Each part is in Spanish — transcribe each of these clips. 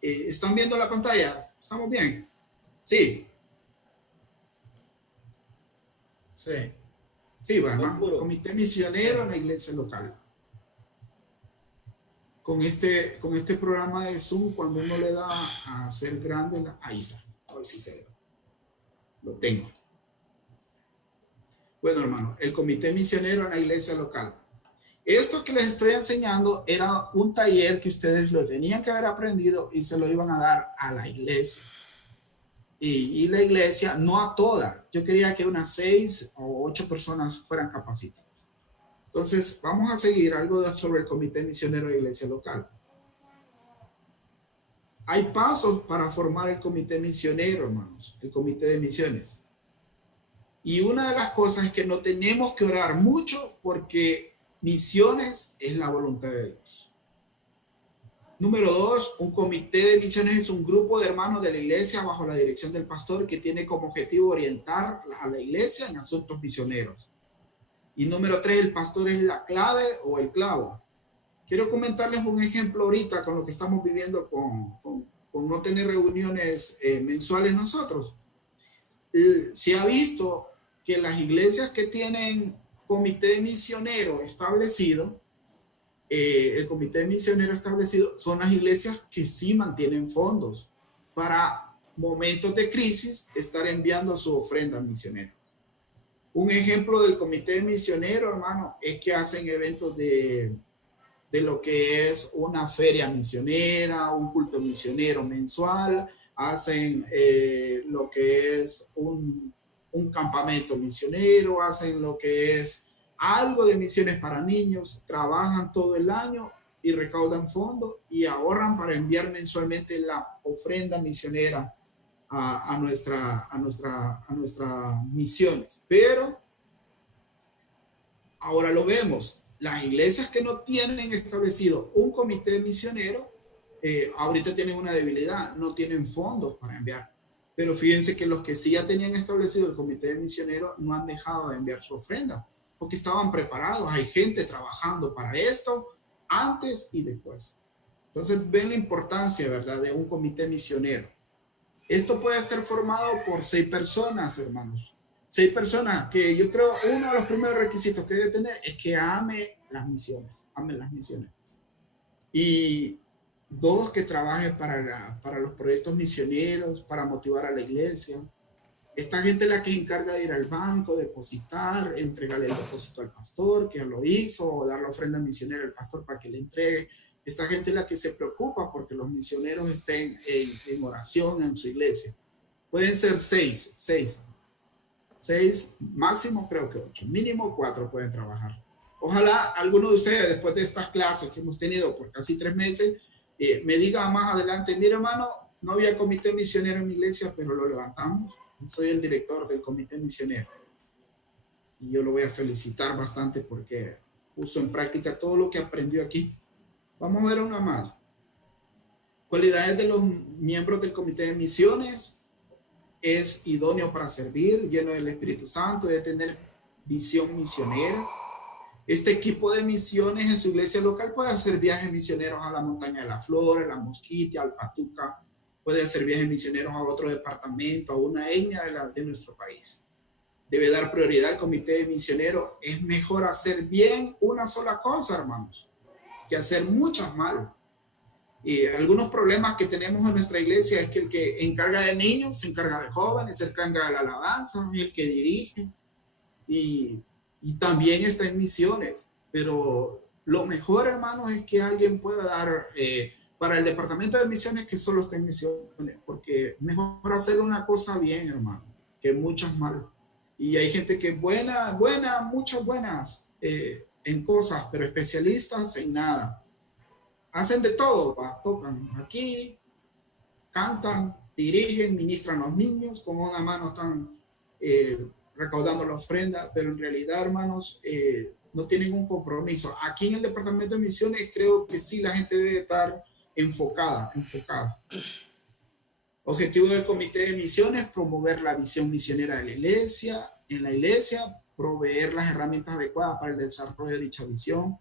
¿Están viendo la pantalla? ¿Estamos bien? Sí. Sí, Sí, bueno, hermano. seguro. Comité Sí. misionero en la iglesia local. Con este programa de Zoom, cuando uno le da a hacer grande, ahí está. A ver si se ve. Lo tengo. Bueno, hermano, el comité misionero en la iglesia local. Esto que les estoy enseñando era un taller que ustedes lo tenían que haber aprendido y se lo iban a dar a la iglesia. Y la iglesia, no a toda. Yo quería que unas 6 o 8 personas fueran capacitadas. Entonces, vamos a seguir algo sobre el comité misionero de la iglesia local. Hay pasos para formar el comité misionero, hermanos, el comité de misiones. Y una de las cosas es que no tenemos que orar mucho porque misiones es la voluntad de Dios. Número 2, un comité de misiones es un grupo de hermanos de la iglesia bajo la dirección del pastor que tiene como objetivo orientar a la iglesia en asuntos misioneros. Y número 3, el pastor es la clave o el clavo. Quiero comentarles un ejemplo ahorita con lo que estamos viviendo con no tener reuniones mensuales nosotros. Se ha visto que las iglesias que tienen comité de misionero establecido, el comité de misionero establecido, son las iglesias que sí mantienen fondos para momentos de crisis estar enviando su ofrenda misionera. Un ejemplo del comité de misionero, hermano, es que hacen eventos de lo que es una feria misionera, un culto misionero mensual, hacen lo que es un campamento misionero, hacen lo que es algo de misiones para niños, trabajan todo el año y recaudan fondos y ahorran para enviar mensualmente la ofrenda misionera a nuestras misiones. Pero ahora lo vemos, las iglesias que no tienen establecido un comité misionero, ahorita tienen una debilidad, no tienen fondos para enviar. Pero fíjense que los que sí ya tenían establecido el comité de misionero no han dejado de enviar su ofrenda, porque estaban preparados, hay gente trabajando para esto antes y después. Entonces ven la importancia, ¿verdad?, de un comité misionero. Esto puede ser formado por 6 personas, hermanos. 6 personas que yo creo uno de los primeros requisitos que debe tener es que ame las misiones, ame las misiones. Y 2, que trabaje para los proyectos misioneros, para motivar a la iglesia. Esta gente es la que se encarga de ir al banco, depositar, entregarle el depósito al pastor, que lo hizo, o dar la ofrenda misionera al pastor para que le entregue. Esta gente es la que se preocupa porque los misioneros estén en oración en su iglesia. Pueden ser 6, máximo creo que 8, mínimo 4 pueden trabajar. Ojalá alguno de ustedes, después de estas clases que hemos tenido por casi 3 meses, me diga más adelante, mire hermano, no había comité misionero en mi iglesia, pero lo levantamos. Soy el director del comité misionero. Y yo lo voy a felicitar bastante porque puso en práctica todo lo que aprendió aquí. Vamos a ver una más. Cualidades de los miembros del comité de misiones: es idóneo para servir, lleno del Espíritu Santo, debe tener visión misionera. Este equipo de misiones en su iglesia local puede hacer viajes misioneros a la montaña de la Flor, a la Mosquite, al Patuca, puede hacer viajes misioneros a otro departamento, a una etnia de nuestro país. Debe dar prioridad al comité de misioneros. Es mejor hacer bien una sola cosa, hermanos, que hacer muchas mal. Y algunos problemas que tenemos en nuestra iglesia es que el que encarga de niños se encarga de jóvenes, se encarga de la alabanza, el que dirige y, y también está en misiones. Pero lo mejor, hermanos, es que alguien pueda dar para el departamento de misiones que solo está en misiones, porque mejor hacer una cosa bien, hermano, que muchas mal. Y hay gente que es buena, muchas buenas en cosas, pero especialistas en nada. Hacen de todo, ¿va? Tocan aquí, cantan, dirigen, ministran a los niños, con una mano están recaudando la ofrenda, pero en realidad, hermanos, no tienen un compromiso. Aquí en el departamento de misiones creo que sí la gente debe estar enfocada. Objetivo del comité de misiones: promover la visión misionera de la iglesia, en la iglesia, proveer las herramientas adecuadas para el desarrollo de dicha visión,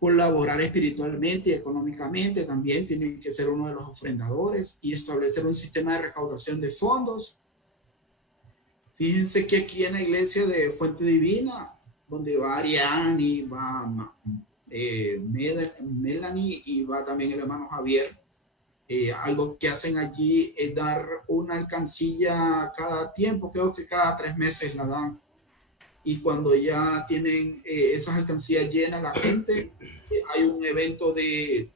colaborar espiritualmente y económicamente, también tienen que ser uno de los ofrendadores y establecer un sistema de recaudación de fondos. Fíjense que aquí en la iglesia de Fuente Divina, donde va Ariani, va Melanie y va también el hermano Javier, algo que hacen allí es dar una alcancía cada tiempo, creo que cada 3 meses la dan. Y cuando ya tienen esas alcancías llenas la gente, hay un evento de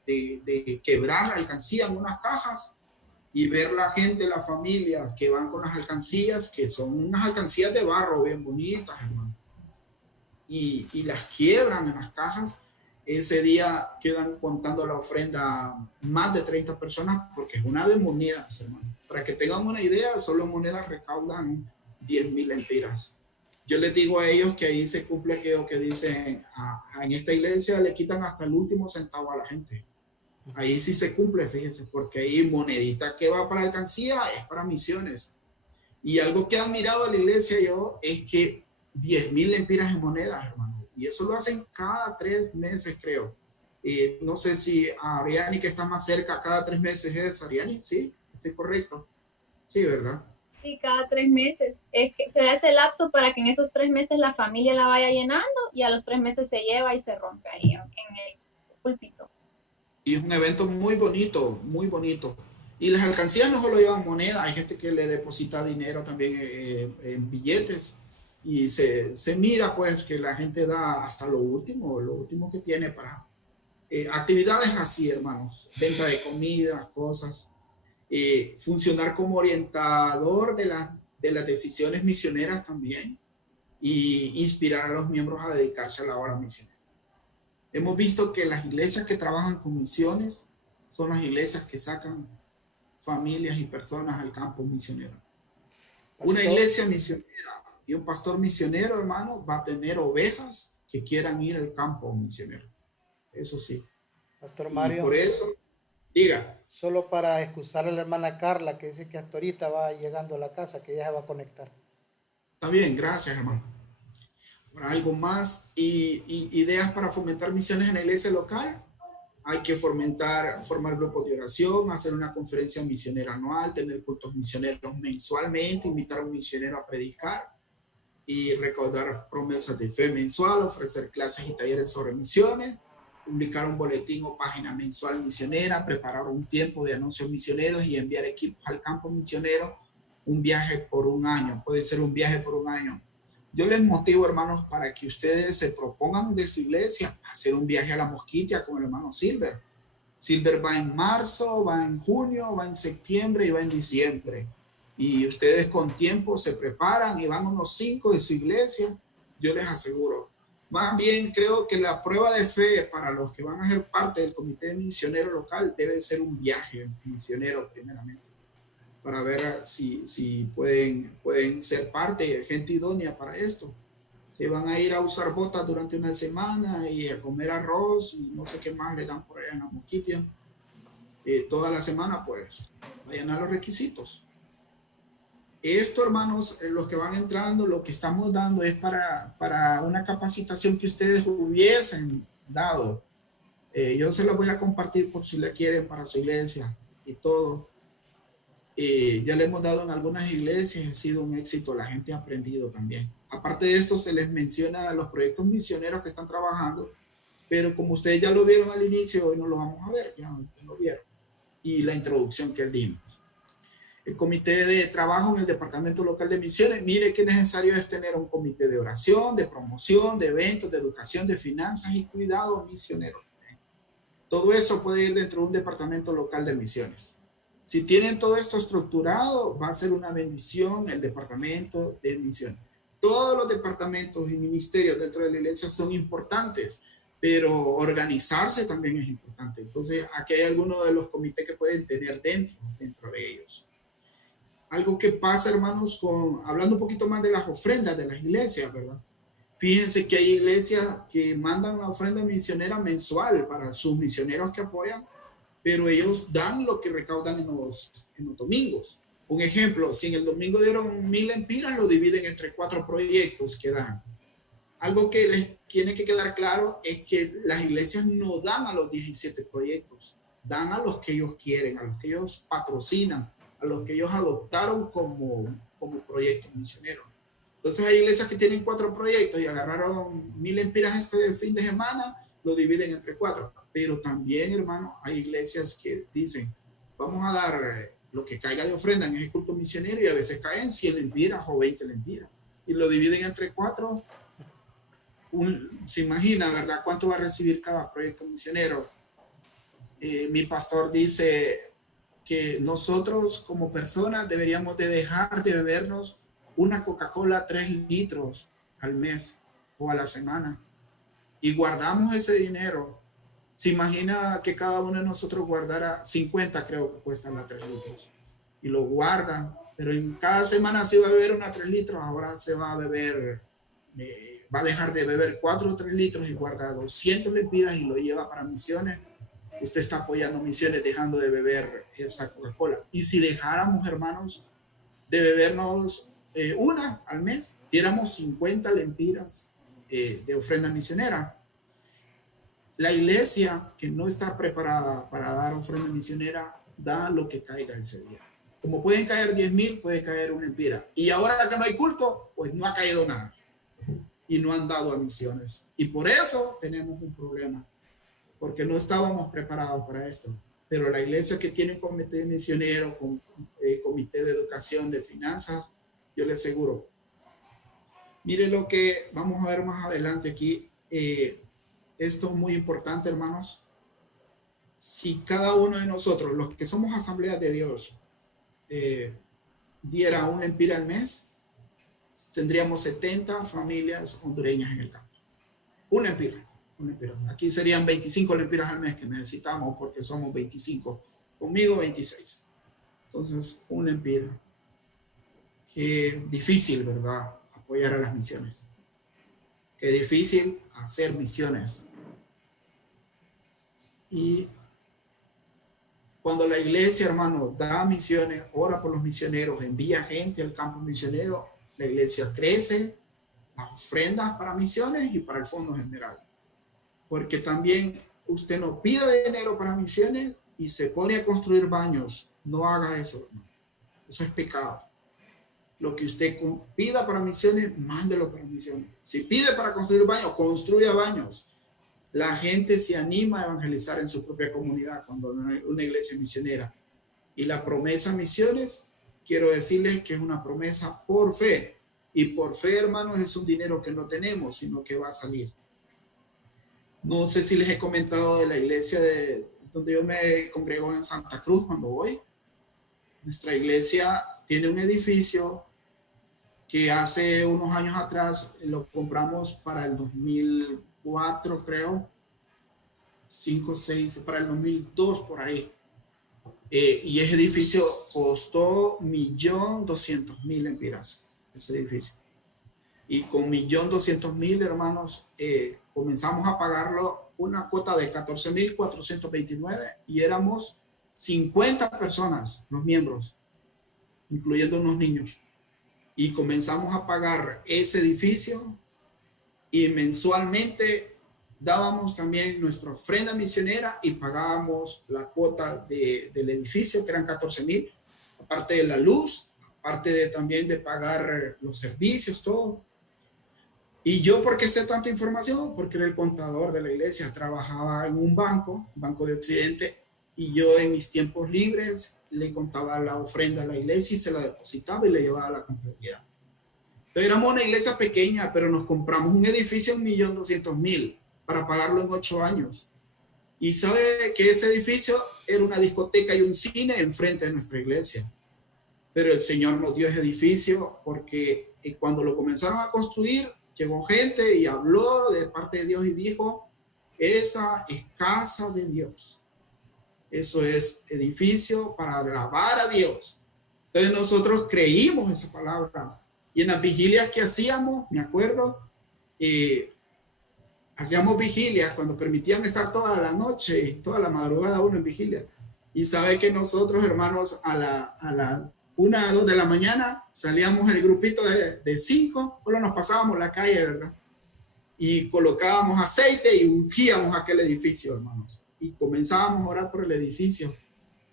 quebrar la alcancía en unas cajas y ver la gente, las familias que van con las alcancías, que son unas alcancías de barro bien bonitas, hermano, y las quiebran en las cajas. Ese día quedan contando la ofrenda más de 30 personas porque es una de monedas, hermano. Para que tengan una idea, solo monedas recaudan 10,000 lempiras. Yo les digo a ellos que ahí se cumple aquello que dicen, en esta iglesia le quitan hasta el último centavo a la gente. Ahí sí se cumple, fíjense, porque ahí monedita que va para alcancía es para misiones. Y algo que he admirado a la iglesia yo es que 10,000 lempiras en monedas, hermano. Y eso lo hacen cada 3 meses, creo. No sé si a Ariani, que está más cerca, cada 3 meses es Ariani, ¿sí? ¿Estoy correcto? Sí, ¿verdad? Sí, cada 3 meses. Es que se da ese lapso para que en esos 3 meses la familia la vaya llenando y a los 3 meses se lleva y se rompe ahí en el púlpito. Y es un evento muy bonito, muy bonito. Y las alcancías no solo llevan moneda, hay gente que le deposita dinero también en billetes. Y se mira pues que la gente da hasta lo último que tiene para actividades así, hermanos. Venta de comida, cosas. Funcionar como orientador de las decisiones misioneras también. Y inspirar a los miembros a dedicarse a la obra misionera. Hemos visto que las iglesias que trabajan con misiones son las iglesias que sacan familias y personas al campo misionero. Pastor. Una iglesia misionera y un pastor misionero, hermano, va a tener ovejas que quieran ir al campo misionero. Eso sí. Pastor Mario. Y por eso, diga. Solo para excusar a la hermana Carla, que dice que hasta ahorita va llegando a la casa, que ella se va a conectar. Está bien, gracias, hermano. Algo más y ideas para fomentar misiones en la iglesia local. Hay que formar grupos de oración, hacer una conferencia misionera anual, tener cultos misioneros mensualmente, invitar a un misionero a predicar y recaudar promesas de fe mensual, ofrecer clases y talleres sobre misiones, publicar un boletín o página mensual misionera, preparar un tiempo de anuncios misioneros y enviar equipos al campo misionero, un viaje por un año, puede ser un viaje por un año. Yo les motivo, hermanos, para que ustedes se propongan de su iglesia hacer un viaje a la Mosquitia con el hermano Silver. Silver va en marzo, va en junio, va en septiembre y va en diciembre. Y ustedes con tiempo se preparan y van unos 5 de su iglesia, yo les aseguro. Más bien creo que la prueba de fe para los que van a ser parte del comité misionero local debe ser un viaje misionero primeramente, para ver si pueden ser parte, gente idónea para esto. Se van a ir a usar botas durante una semana y a comer arroz y no sé qué más le dan por allá en la Mosquitia. Toda la semana, pues, vayan a los requisitos. Esto, hermanos, los que van entrando, lo que estamos dando es para una capacitación que ustedes hubiesen dado. Yo se la voy a compartir por si la quieren para su iglesia y todo. Ya le hemos dado en algunas iglesias, ha sido un éxito, la gente ha aprendido también. Aparte de esto, se les menciona los proyectos misioneros que están trabajando, pero como ustedes ya lo vieron al inicio, hoy no lo vamos a ver, ya lo vieron. Y la introducción que dimos. El comité de trabajo en el Departamento Local de Misiones, mire qué necesario es tener un comité de oración, de promoción, de eventos, de educación, de finanzas y cuidado misionero. Todo eso puede ir dentro de un Departamento Local de Misiones. Si tienen todo esto estructurado, va a ser una bendición el departamento de misiones. Todos los departamentos y ministerios dentro de la iglesia son importantes, pero organizarse también es importante. Entonces, aquí hay algunos de los comités que pueden tener dentro de ellos. Algo que pasa, hermanos, hablando un poquito más de las ofrendas de las iglesias, ¿verdad? Fíjense que hay iglesias que mandan la ofrenda misionera mensual para sus misioneros que apoyan, pero ellos dan lo que recaudan en los domingos. Un ejemplo, si en el domingo dieron 1,000 lempiras, lo dividen entre 4 proyectos que dan. algo que les tiene que quedar claro es que las iglesias no dan a los 17 proyectos, dan a los que ellos quieren, a los que ellos patrocinan, a los que ellos adoptaron como proyectos misioneros. Entonces hay iglesias que tienen 4 proyectos y agarraron 1000 lempiras este fin de semana, lo dividen entre 4. Pero también, hermano, hay iglesias que dicen, vamos a dar lo que caiga de ofrenda en ese culto misionero, y a veces caen 100 lempiras o 20 lempiras. Y lo dividen entre 4. Se imagina, ¿verdad? ¿Cuánto va a recibir cada proyecto misionero? Mi pastor dice que nosotros como personas deberíamos de dejar de bebernos una Coca-Cola 3 litros al mes o a la semana, y guardamos ese dinero. Se imagina que cada uno de nosotros guardara 50, creo que cuestan las 3 litros, y lo guarda, pero en cada semana se va a beber una 3 litros, ahora se va a beber, va a dejar de beber 4 o 3 litros y guarda 200 lempiras y lo lleva para misiones. Usted está apoyando misiones dejando de beber esa Coca-Cola. Y si dejáramos, hermanos, de bebernos una al mes, diéramos 50 lempiras de ofrenda misionera. La iglesia que no está preparada para dar ofrenda misionera da lo que caiga ese día. Como pueden caer 10,000, puede caer una lempira. Y ahora que no hay culto, pues no ha caído nada. Y no han dado a misiones. Y por eso tenemos un problema, porque no estábamos preparados para esto. Pero la iglesia que tiene un comité misionero, con comité de educación, de finanzas, yo les aseguro. Mire lo que vamos a ver más adelante aquí. Esto es muy importante, hermanos. Si cada uno de nosotros, los que somos asambleas de Dios, diera un lempira al mes, tendríamos 70 familias hondureñas en el campo. Un lempira. Aquí serían 25 lempiras al mes que necesitamos, porque somos 25. Conmigo 26. Entonces, un lempira. Qué difícil, ¿verdad? Apoyar a las misiones. Qué difícil hacer misiones. Y cuando la iglesia, hermano, da misiones, ora por los misioneros, envía gente al campo misionero, la iglesia crece, las ofrendas para misiones y para el fondo general. Porque también usted no pide dinero para misiones y se pone a construir baños. No haga eso, hermano. Eso es pecado. Lo que usted pida para misiones, mándelo para misiones. Si pide para construir baños, construya baños. La gente se anima a evangelizar en su propia comunidad cuando hay una iglesia misionera. Y la promesa misiones, quiero decirles que es una promesa por fe. Y por fe, hermanos, es un dinero que no tenemos, sino que va a salir. No sé si les he comentado de la iglesia donde yo me congrego en Santa Cruz cuando voy. Nuestra iglesia tiene un edificio que hace unos años atrás lo compramos para el 2004, creo. 5, 6, para el 2002, por ahí. Y ese edificio costó 1.200.000 lempiras, ese edificio. Y con 1.200.000, hermanos, comenzamos a pagarlo una cuota de 14.429 y éramos 50 personas, los miembros, incluyendo unos niños. Y comenzamos a pagar ese edificio y mensualmente dábamos también nuestra ofrenda misionera y pagábamos la cuota del edificio, que eran 14.000, aparte de la luz, aparte también de pagar los servicios, todo. Y yo, ¿por qué sé tanta información? Porque era el contador de la iglesia, trabajaba en un banco de Occidente, y yo en mis tiempos libres le contaba la ofrenda a la iglesia y se la depositaba y le llevaba a la contabilidad. Entonces éramos una iglesia pequeña, pero nos compramos un edificio de 1.200.000 para pagarlo en 8 años. Y sabe que ese edificio era una discoteca y un cine enfrente de nuestra iglesia. Pero el Señor nos dio ese edificio porque cuando lo comenzaron a construir, llegó gente y habló de parte de Dios y dijo, esa es casa de Dios. Eso es edificio para alabar a Dios. Entonces nosotros creímos esa palabra. Y en las vigilias que hacíamos, me acuerdo, hacíamos vigilias cuando permitían estar toda la noche, toda la madrugada uno en vigilia. Y sabe que nosotros, hermanos, a la 1 a 2 de la mañana salíamos el grupito de 5, solo nos pasábamos la calle, ¿verdad? y colocábamos aceite y ungíamos aquel edificio, hermanos. Y comenzábamos a orar por el edificio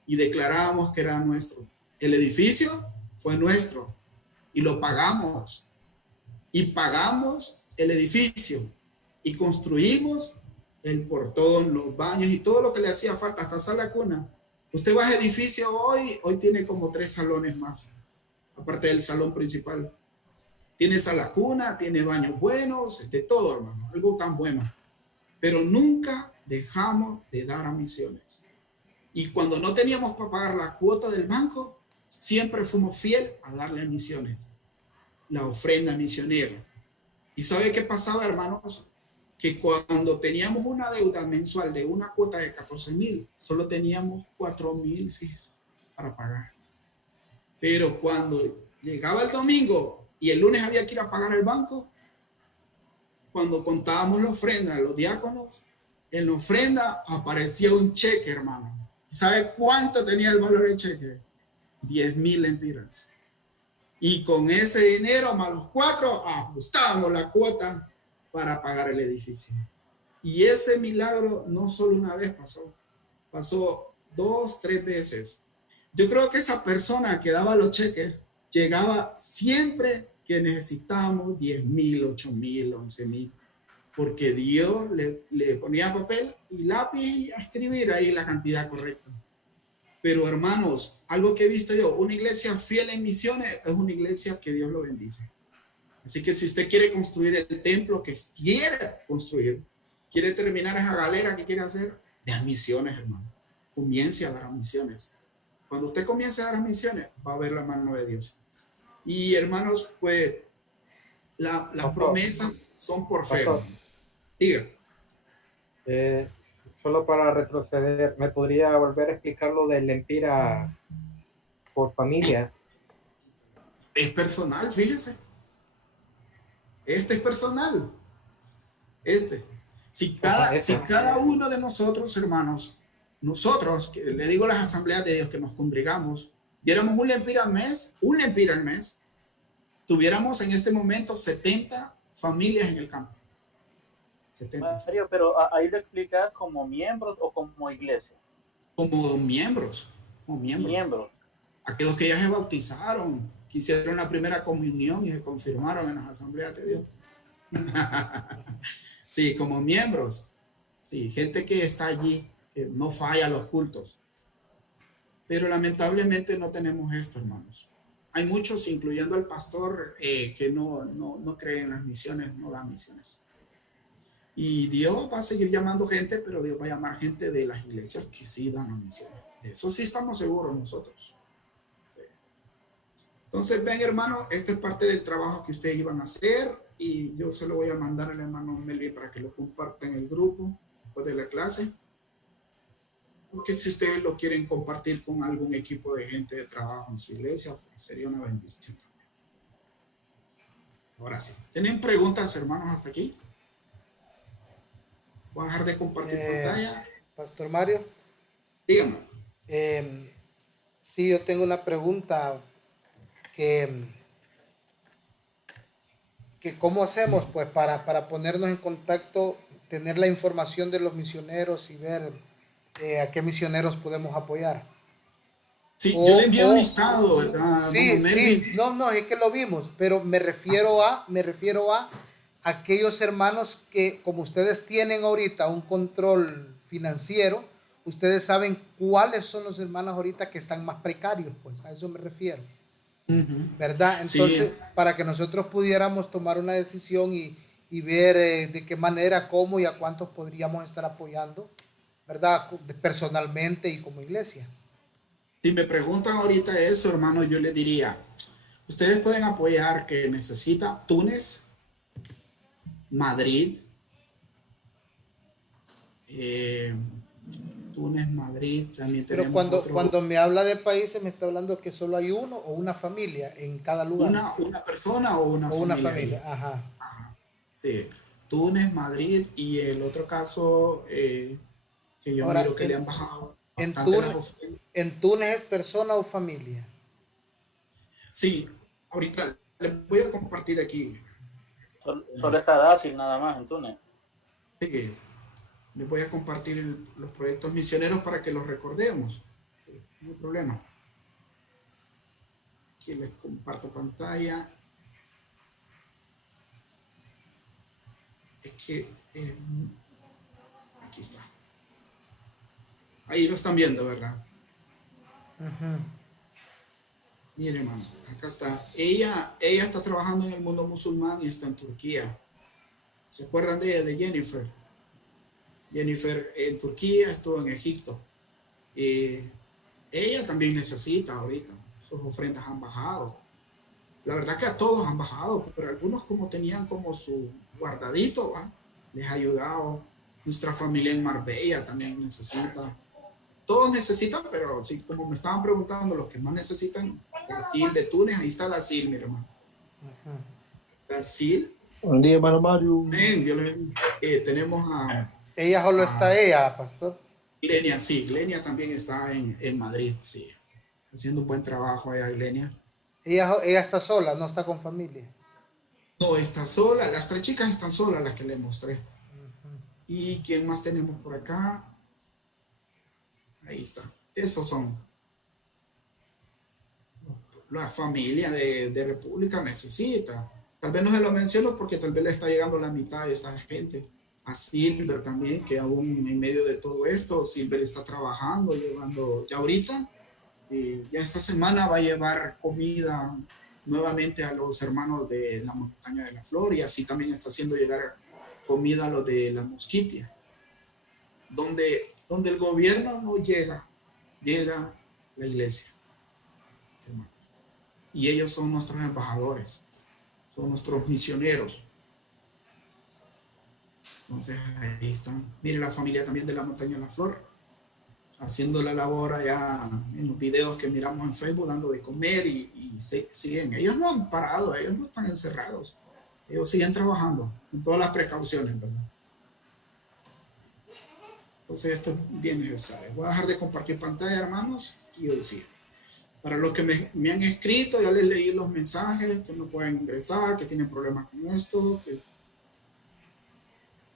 y declarábamos que era nuestro. El edificio fue nuestro y lo pagamos. Y pagamos el edificio y construimos el portón, los baños y todo lo que le hacía falta, hasta sala cuna. Usted va a edificio hoy tiene como 3 salones más, aparte del salón principal. Tiene sala cuna, tiene baños buenos, de todo, hermano, algo tan bueno. Pero nunca dejamos de dar a misiones. Y cuando no teníamos para pagar la cuota del banco, siempre fuimos fiel a darle a misiones, la ofrenda misionera. ¿Y sabe qué pasaba, hermanos? Que cuando teníamos una deuda mensual de una cuota de 14,000, solo teníamos 4,000, fíjese, para pagar. Pero cuando llegaba el domingo y el lunes había que ir a pagar el banco, cuando contábamos la ofrenda de los diáconos, en la ofrenda aparecía un cheque, hermano. ¿Sabe cuánto tenía el valor del cheque? 10,000 lempiras. Y con ese dinero, más los 4, ajustábamos la cuota para pagar el edificio. Y ese milagro no solo una vez pasó 2, 3 veces. Yo creo que esa persona que daba los cheques llegaba siempre que necesitábamos 10,000, 8,000, 11,000, porque Dios le ponía papel y lápiz a escribir ahí la cantidad correcta. Pero hermanos, algo que he visto yo, una iglesia fiel en misiones es una iglesia que Dios lo bendice. Así que si usted quiere construir el templo que quiere construir, quiere terminar esa galera que quiere hacer, de misiones, hermano. Comience a dar misiones. Cuando usted comience a dar misiones, va a ver la mano de Dios. Y hermanos, pues las promesas son por fe. Diga. Solo para retroceder, ¿me podría volver a explicar lo del Lempira por familia? Es personal, fíjese. Este es personal. Si cada uno de nosotros, hermanos, nosotros, que le digo a las asambleas de Dios que nos congregamos, diéramos un lempira al mes, tuviéramos en este momento 70 familias en el campo. 70. Mario, pero ahí lo explicas como miembros o como iglesia. Como miembros. Aquellos que ya se bautizaron, que hicieron la primera comunión y se confirmaron en las asambleas de Dios. Sí, como miembros. Sí, gente que está allí, que no falla los cultos. Pero lamentablemente no tenemos esto, hermanos. Hay muchos, incluyendo al pastor, que no creen en las misiones, no dan misiones. Y Dios va a seguir llamando gente, pero Dios va a llamar gente de las iglesias que sí dan las misiones. De eso sí estamos seguros nosotros. Sí. Entonces, ven, hermano, esto es parte del trabajo que ustedes iban a hacer y yo se lo voy a mandar al hermano Melvin para que lo comparta en el grupo después de la clase. Porque si ustedes lo quieren compartir con algún equipo de gente de trabajo en su iglesia, pues sería una bendición. Ahora sí. ¿Tienen preguntas, hermanos, hasta aquí? Voy a dejar de compartir pantalla. Pastor Mario. Dígame. Sí, yo tengo una pregunta que ¿cómo hacemos pues para ponernos en contacto, tener la información de los misioneros y ver a qué misioneros podemos apoyar? Sí, yo le envié un listado, ¿verdad? Sí, no, es que lo vimos, pero me refiero a aquellos hermanos que, como ustedes tienen ahorita un control financiero, ustedes saben cuáles son los hermanos ahorita que están más precarios, pues a eso me refiero. ¿Verdad? Entonces, para que nosotros pudiéramos tomar una decisión y ver de qué manera, cómo y a cuántos podríamos estar apoyando, ¿verdad? Personalmente y como iglesia. Si me preguntan ahorita eso, hermano, yo les diría, ustedes pueden apoyar que necesita Túnez, Madrid, Madrid, también tenemos. Pero cuando me habla de países, me está hablando que solo hay uno o una familia en cada lugar. Una persona o una familia. Una familia, ajá. Sí. Túnez, Madrid y el otro caso que yo miro que le han bajado bastante. ¿En Túnez es persona o familia? Sí, ahorita les voy a compartir aquí. Solo está Dácil nada más en Túnez. Así que les voy a compartir los proyectos misioneros para que los recordemos. No hay problema. Aquí les comparto pantalla. Es que aquí está. Ahí lo están viendo, ¿verdad? Mire, hermano, acá está. Ella está trabajando en el mundo musulmán y está en Turquía. ¿Se acuerdan de Jennifer? Jennifer en Turquía, estuvo en Egipto. Ella también necesita ahorita. Sus ofrendas han bajado. La verdad que a todos han bajado, pero algunos como tenían como su guardadito, ¿va? Les ha ayudado. Nuestra familia en Marbella también necesita. Todos necesitan, pero sí, como me estaban preguntando, los que más necesitan, Dacil de Túnez, ahí está Dacil, mi hermano. Dacil. Buen día, hermano Mario. Dios le bendiga. Tenemos a... Ella solo está ella, pastor. Glenia, sí, Glenia también está en Madrid, sí. Haciendo un buen trabajo allá, Glenia. Ella está sola, no está con familia. No, está sola. Las 3 chicas están solas, las que le mostré. ¿Y quién más tenemos por acá? Ahí está. Esos son. La familia de República necesita. Tal vez no se lo menciono porque tal vez le está llegando la mitad de esa gente. A Silver también, que aún en medio de todo esto, Silver está trabajando, llevando, ya ahorita, ya esta semana va a llevar comida nuevamente a los hermanos de la Montaña de la Flor, y así también está haciendo llegar comida a los de la Mosquitia. Donde el gobierno no llega la iglesia. Y ellos son nuestros embajadores, son nuestros misioneros. Entonces ahí están. Mire la familia también de la Montaña de la Flor, haciendo la labor allá en los videos que miramos en Facebook, dando de comer y siguen. Ellos no han parado, ellos no están encerrados. Ellos siguen trabajando con todas las precauciones, ¿verdad? Entonces esto es bien necesario. Voy a dejar de compartir pantalla, hermanos, y hoy sí. Para los que me han escrito, ya les leí los mensajes, que no pueden ingresar, que tienen problemas con esto, que...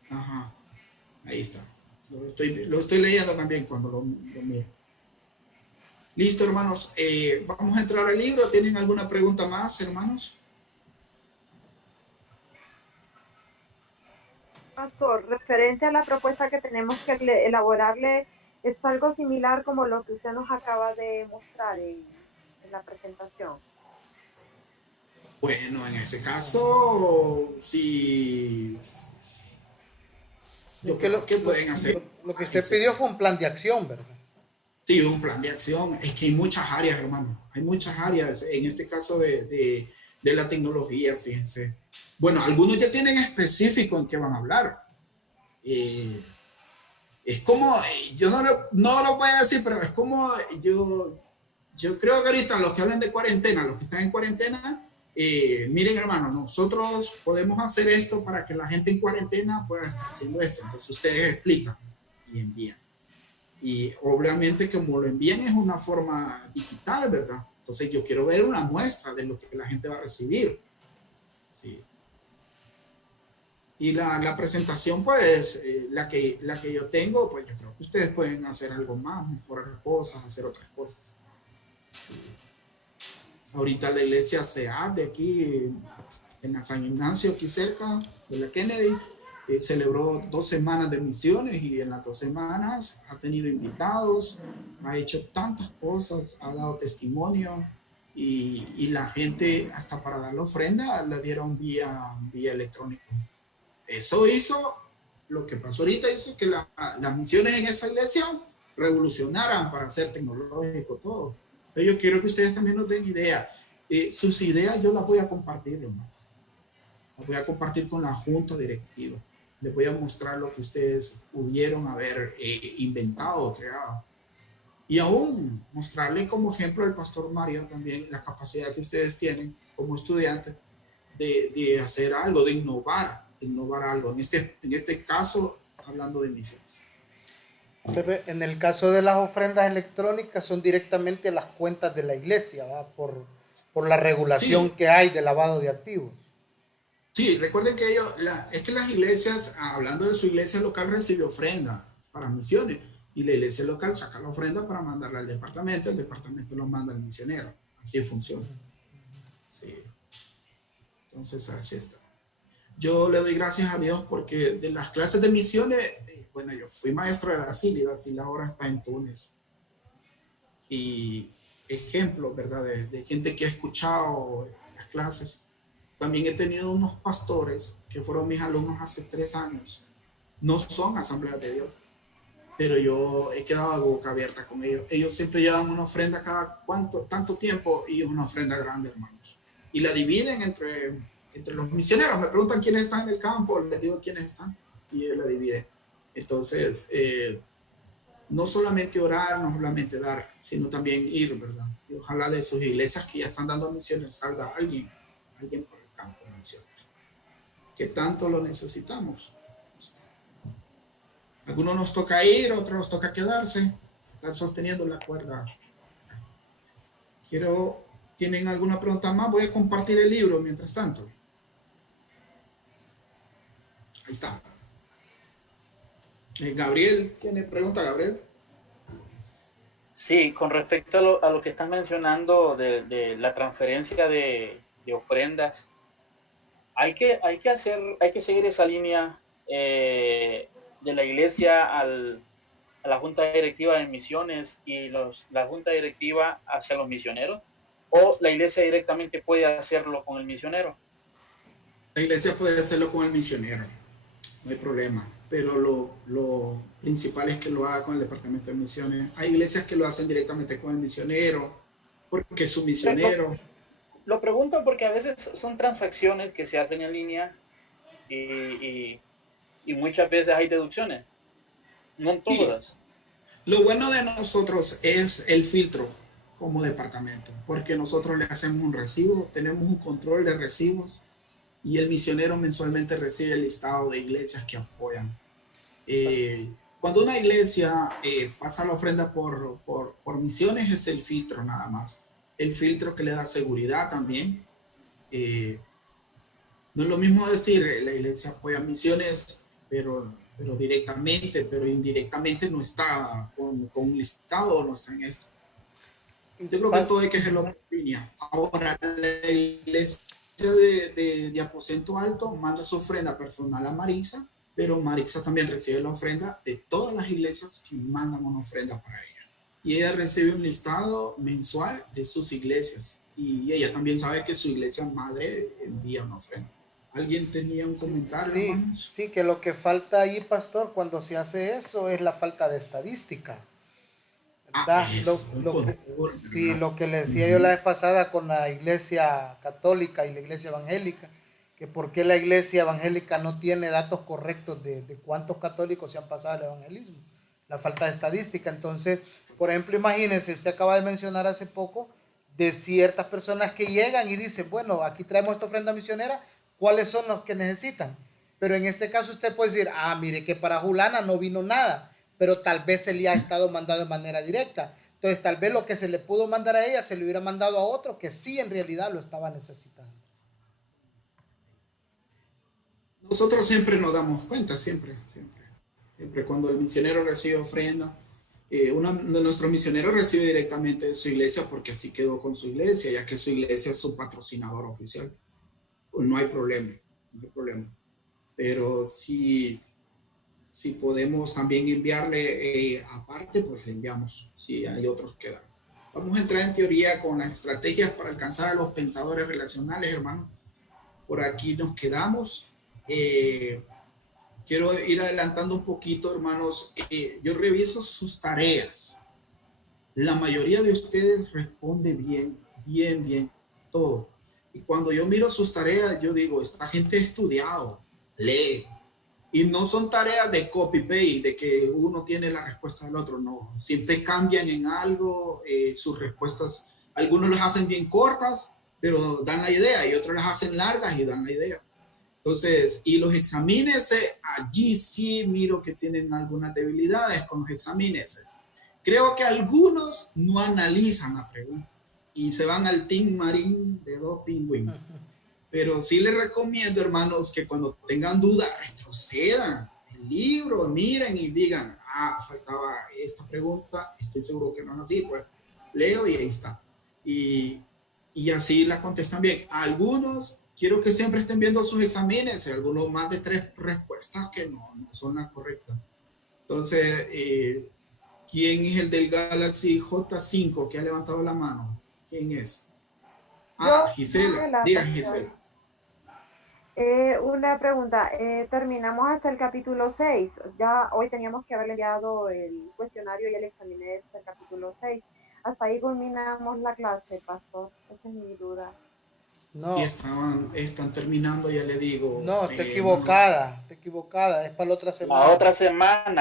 Ajá, ahí está. Lo estoy leyendo también cuando lo miro. Listo, hermanos. Vamos a entrar al libro. ¿Tienen alguna pregunta más, hermanos? Pastor, referente a la propuesta que tenemos que elaborarle, es algo similar como lo que usted nos acaba de mostrar en la presentación. Bueno, en ese caso, sí. ¿Qué pueden hacer? Lo que usted pidió fue un plan de acción, ¿verdad? Sí, un plan de acción. Es que hay muchas áreas, hermano. Hay muchas áreas. En este caso de la tecnología, fíjense. Bueno, algunos ya tienen específico en qué van a hablar. Es como, yo no lo voy a decir, pero es como, yo creo que ahorita los que hablan de cuarentena, los que están en cuarentena, miren, hermano, nosotros podemos hacer esto para que la gente en cuarentena pueda estar haciendo esto. Entonces ustedes explican y envían. Y obviamente como lo envían es una forma digital, ¿verdad? Entonces yo quiero ver una muestra de lo que la gente va a recibir. Sí. Y la presentación, pues, la que yo tengo, pues yo creo que ustedes pueden hacer algo más, mejorar cosas, hacer otras cosas. Ahorita la iglesia SEAD de aquí, en San Ignacio, aquí cerca de la Kennedy, celebró 2 semanas de misiones, y en las 2 semanas ha tenido invitados, ha hecho tantas cosas, ha dado testimonio, y la gente, hasta para dar la ofrenda, la dieron vía electrónico. Eso hizo, lo que pasó ahorita hizo que las misiones en esa iglesia revolucionaran para ser tecnológico todo. Entonces yo quiero que ustedes también nos den ideas. Sus ideas yo las voy a compartir, hermano. Las voy a compartir con la junta directiva. Les voy a mostrar lo que ustedes pudieron haber inventado o creado. Y aún mostrarle como ejemplo al pastor Mario también la capacidad que ustedes tienen como estudiantes de hacer algo, de innovar algo. En este caso, hablando de misiones. En el caso de las ofrendas electrónicas son directamente a las cuentas de la iglesia, ¿verdad? Por la regulación que hay de lavado de activos. Sí, recuerden que ellos, es que las iglesias, hablando de su iglesia local, recibe ofrenda para misiones y la iglesia local saca la ofrenda para mandarla al departamento, el departamento lo manda al misionero. Así funciona. Sí. Entonces, así está. Yo le doy gracias a Dios porque de las clases de misiones, bueno, yo fui maestro de Brasil y Brasil ahora está en Túnez. Y ejemplos, ¿verdad? De gente que ha escuchado las clases. También he tenido unos pastores que fueron mis alumnos hace 3 años. No son asambleas de Dios, pero yo he quedado a boca abierta con ellos. Ellos siempre llevan una ofrenda cada tanto tiempo y es una ofrenda grande, hermanos. Y la dividen entre los misioneros. Me preguntan quiénes están en el campo, les digo quiénes están y ellos la dividen. Entonces, no solamente orar, no solamente dar, sino también ir, ¿verdad? Y ojalá de sus iglesias que ya están dando misiones salga alguien por el campo de misiones, que tanto lo necesitamos. Algunos nos toca ir, otros nos toca quedarse, estar sosteniendo la cuerda. ¿Tienen alguna pregunta más? Voy a compartir el libro mientras tanto. Ahí está. Gabriel, ¿tiene pregunta, Gabriel? Sí, con respecto a lo que estás mencionando de la transferencia de ofrendas, hay que seguir esa línea de la iglesia a la junta directiva de misiones y la junta directiva hacia los misioneros, o la iglesia directamente puede hacerlo con el misionero. La iglesia puede hacerlo con el misionero, no hay problema, pero lo principal es que lo haga con el departamento de misiones. Hay iglesias que lo hacen directamente con el misionero, porque su misionero... Lo pregunto porque a veces son transacciones que se hacen en línea y muchas veces hay deducciones, no en todas. Y lo bueno de nosotros es el filtro como departamento, porque nosotros le hacemos un recibo, tenemos un control de recibos y el misionero mensualmente recibe el listado de iglesias que apoyan. Cuando una iglesia pasa la ofrenda por misiones, es el filtro nada más. El filtro que le da seguridad también. No es lo mismo decir la iglesia apoya misiones, pero directamente, pero indirectamente no está con un listado, no está en esto. Yo creo que todo hay que hacerlo por línea. Ahora, la iglesia de Aposento Alto manda su ofrenda personal a Marixa, pero Marixa también recibe la ofrenda de todas las iglesias que mandan una ofrenda para ella. Y ella recibe un listado mensual de sus iglesias. Y ella también sabe que su iglesia madre envía una ofrenda. ¿Alguien tenía un comentario? Sí, sí, que lo que falta ahí, pastor, cuando se hace eso es la falta de estadística. ¿Verdad? Lo que le decía yo la vez pasada con la iglesia católica y la iglesia evangélica, que por qué la iglesia evangélica no tiene datos correctos de cuántos católicos se han pasado al evangelismo. La falta de estadística. Entonces, por ejemplo, imagínense, usted acaba de mencionar hace poco de ciertas personas que llegan y dicen, bueno, aquí traemos esta ofrenda misionera, ¿cuáles son los que necesitan? Pero en este caso usted puede decir, mire que para Julana no vino nada, pero tal vez se le ha estado mandado de manera directa. Entonces, tal vez lo que se le pudo mandar a ella se le hubiera mandado a otro que sí en realidad lo estaba necesitando. Nosotros siempre nos damos cuenta, siempre cuando el misionero recibe ofrenda, uno de nuestros misioneros recibe directamente de su iglesia porque así quedó con su iglesia, ya que su iglesia es su patrocinador oficial. Pues no hay problema. Pero si podemos también enviarle aparte, pues le enviamos. Si hay otros que dan. Vamos a entrar en teoría con las estrategias para alcanzar a los pensadores relacionales, hermano. Por aquí nos quedamos. Quiero ir adelantando un poquito, hermanos. Yo reviso sus tareas. La mayoría de ustedes responde bien, todo. Y cuando yo miro sus tareas, yo digo, esta gente ha estudiado, lee. Y no son tareas de copy-paste, de que uno tiene la respuesta del otro, no. Siempre cambian en algo, sus respuestas, algunos las hacen bien cortas, pero dan la idea, y otros las hacen largas y dan la idea. Entonces, y los examines, allí sí miro que tienen algunas debilidades con los examines. Creo que algunos no analizan la pregunta y se van al Team Marín de 2 pingüinos. pero sí les recomiendo, hermanos, que cuando tengan dudas, retrocedan el libro, miren y digan, faltaba esta pregunta, estoy seguro que no es así, pues leo y ahí está. Y así la contestan bien. Algunos, quiero que siempre estén viendo sus exámenes, algunos más de 3 respuestas que no son las correctas. Entonces, ¿quién es el del Galaxy J5 que ha levantado la mano? ¿Quién es? Gisela. Diga, Gisela. Una pregunta, terminamos hasta el capítulo 6. Ya hoy teníamos que haberle enviado el cuestionario y el examiné hasta el capítulo 6. Hasta ahí culminamos la clase, pastor. Esa es mi duda. No, Y están terminando, ya le digo. no, está equivocada, es para la otra semana.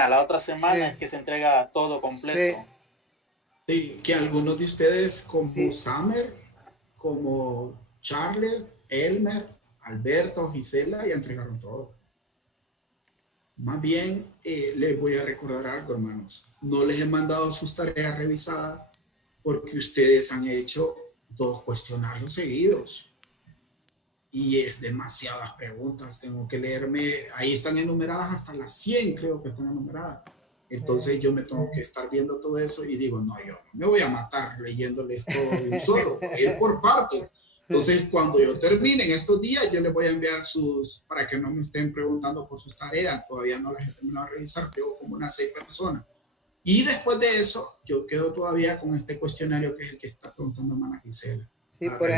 La otra semana Sí. es que se entrega todo completo. Sí, que algunos de ustedes, como Sí. Summer, como Charlie, Elmer, Alberto, Gisela, ya entregaron todo. Más bien, les voy a recordar algo, hermanos. No les he mandado sus tareas revisadas porque ustedes han hecho 2 cuestionarios seguidos. Y es demasiadas preguntas. Tengo que leerme, ahí están enumeradas hasta las 100, creo que están enumeradas. Entonces yo me tengo que estar viendo todo eso y digo, no, yo me voy a matar leyéndoles todo de un solo, ir por partes. Entonces, cuando yo termine en estos días, yo les voy a enviar para que no me estén preguntando por sus tareas. Todavía no las he terminado de revisar, tengo como unas 6 personas. Y después de eso, yo quedo todavía con este cuestionario que es el que está preguntando hermana Gisela. Sí, por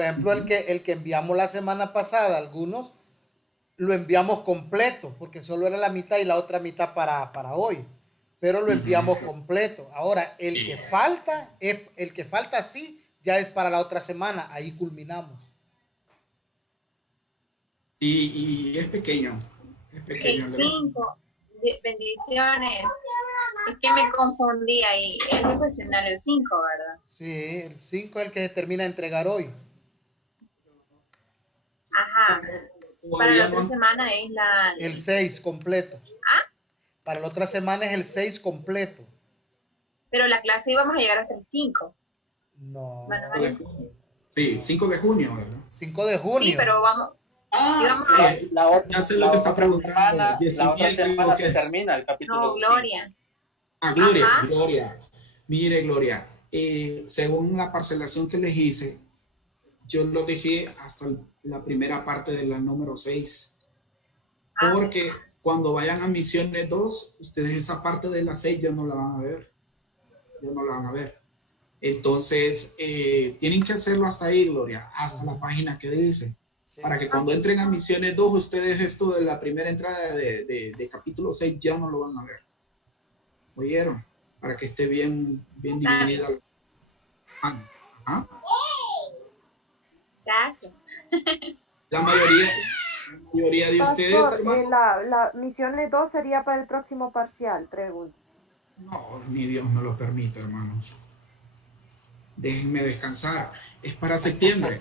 ejemplo, el que enviamos la semana pasada, algunos lo enviamos completo, porque solo era la mitad y la otra mitad para hoy, pero lo enviamos completo. Ahora, el que falta sí, ya es para la otra semana, ahí culminamos. Y es pequeño. Es pequeño. Sí, 5. Bendiciones. Es que me confundí ahí. Es el cuestionario 5, ¿verdad? Sí, el 5 es el que se termina de entregar hoy. Ajá. Para la otra semana es el 6 completo. Para la otra semana es el 6 completo. Pero la clase íbamos a llegar hasta el 5. No. Sí, 5 de junio, ¿verdad? 5 de junio. Sí, pero vamos. Ya sé lo que está preguntando. La otra semana se termina el capítulo. No, Gloria. Gloria. Mire, Gloria, según la parcelación que les hice, yo lo dejé hasta la primera parte de la número 6. Porque cuando vayan a misiones 2, ustedes esa parte de la 6 ya no la van a ver. Ya no la van a ver. Entonces, tienen que hacerlo hasta ahí, Gloria, hasta la página que dice. Sí. Para que cuando entren a misiones 2, ustedes esto de la primera entrada de capítulo 6 ya no lo van a ver. ¿Oyeron? Para que esté bien dividida. Gracias. La mayoría de ustedes, hermano. La misión 2 sería para el próximo parcial, pregunto. No, ni Dios me lo permite, hermanos. Déjenme descansar. Es para septiembre.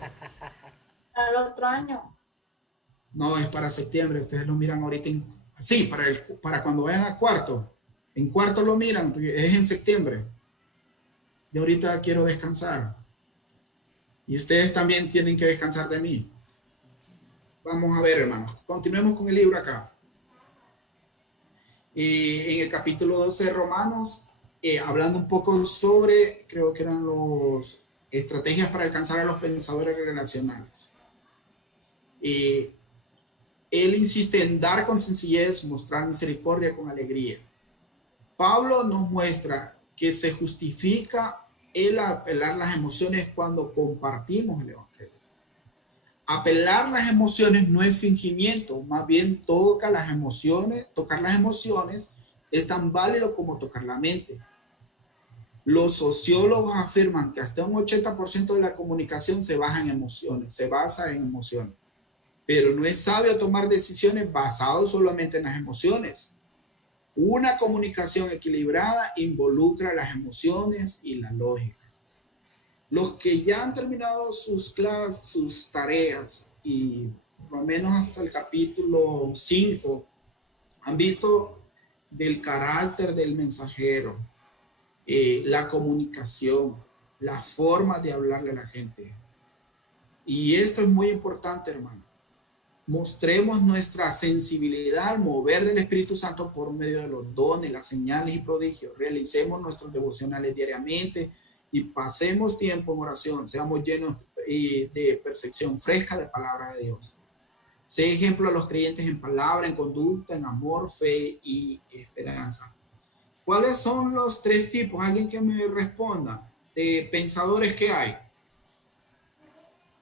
Para el otro año. No, es para septiembre. Ustedes lo miran ahorita. Sí, para cuando vayan a cuarto. En cuarto lo miran, es en septiembre. Yo ahorita quiero descansar. Y ustedes también tienen que descansar de mí. Vamos a ver, hermanos. Continuemos con el libro acá. En el capítulo 12 de Romanos, hablando un poco sobre, creo que eran las estrategias para alcanzar a los pensadores relacionales. Él insiste en dar con sencillez, mostrar misericordia con alegría. Pablo nos muestra que se justifica el apelar las emociones cuando compartimos el evangelio. Apelar las emociones no es fingimiento, más bien tocar las emociones es tan válido como tocar la mente. Los sociólogos afirman que hasta un 80% de la comunicación se basa en emociones, pero no es sabio tomar decisiones basadas solamente en las emociones. Una comunicación equilibrada involucra las emociones y la lógica. Los que ya han terminado sus clases, sus tareas, y por lo menos hasta el capítulo 5, han visto del carácter del mensajero, la comunicación, la forma de hablarle a la gente. Y esto es muy importante, hermano. Mostremos nuestra sensibilidad al mover del Espíritu Santo por medio de los dones, las señales y prodigios. Realicemos nuestros devocionales diariamente y pasemos tiempo en oración. Seamos llenos de percepción fresca de palabra de Dios. Sé ejemplo a los creyentes en palabra, en conducta, en amor, fe y esperanza. ¿Cuáles son los 3 tipos? Alguien que me responda de pensadores que hay.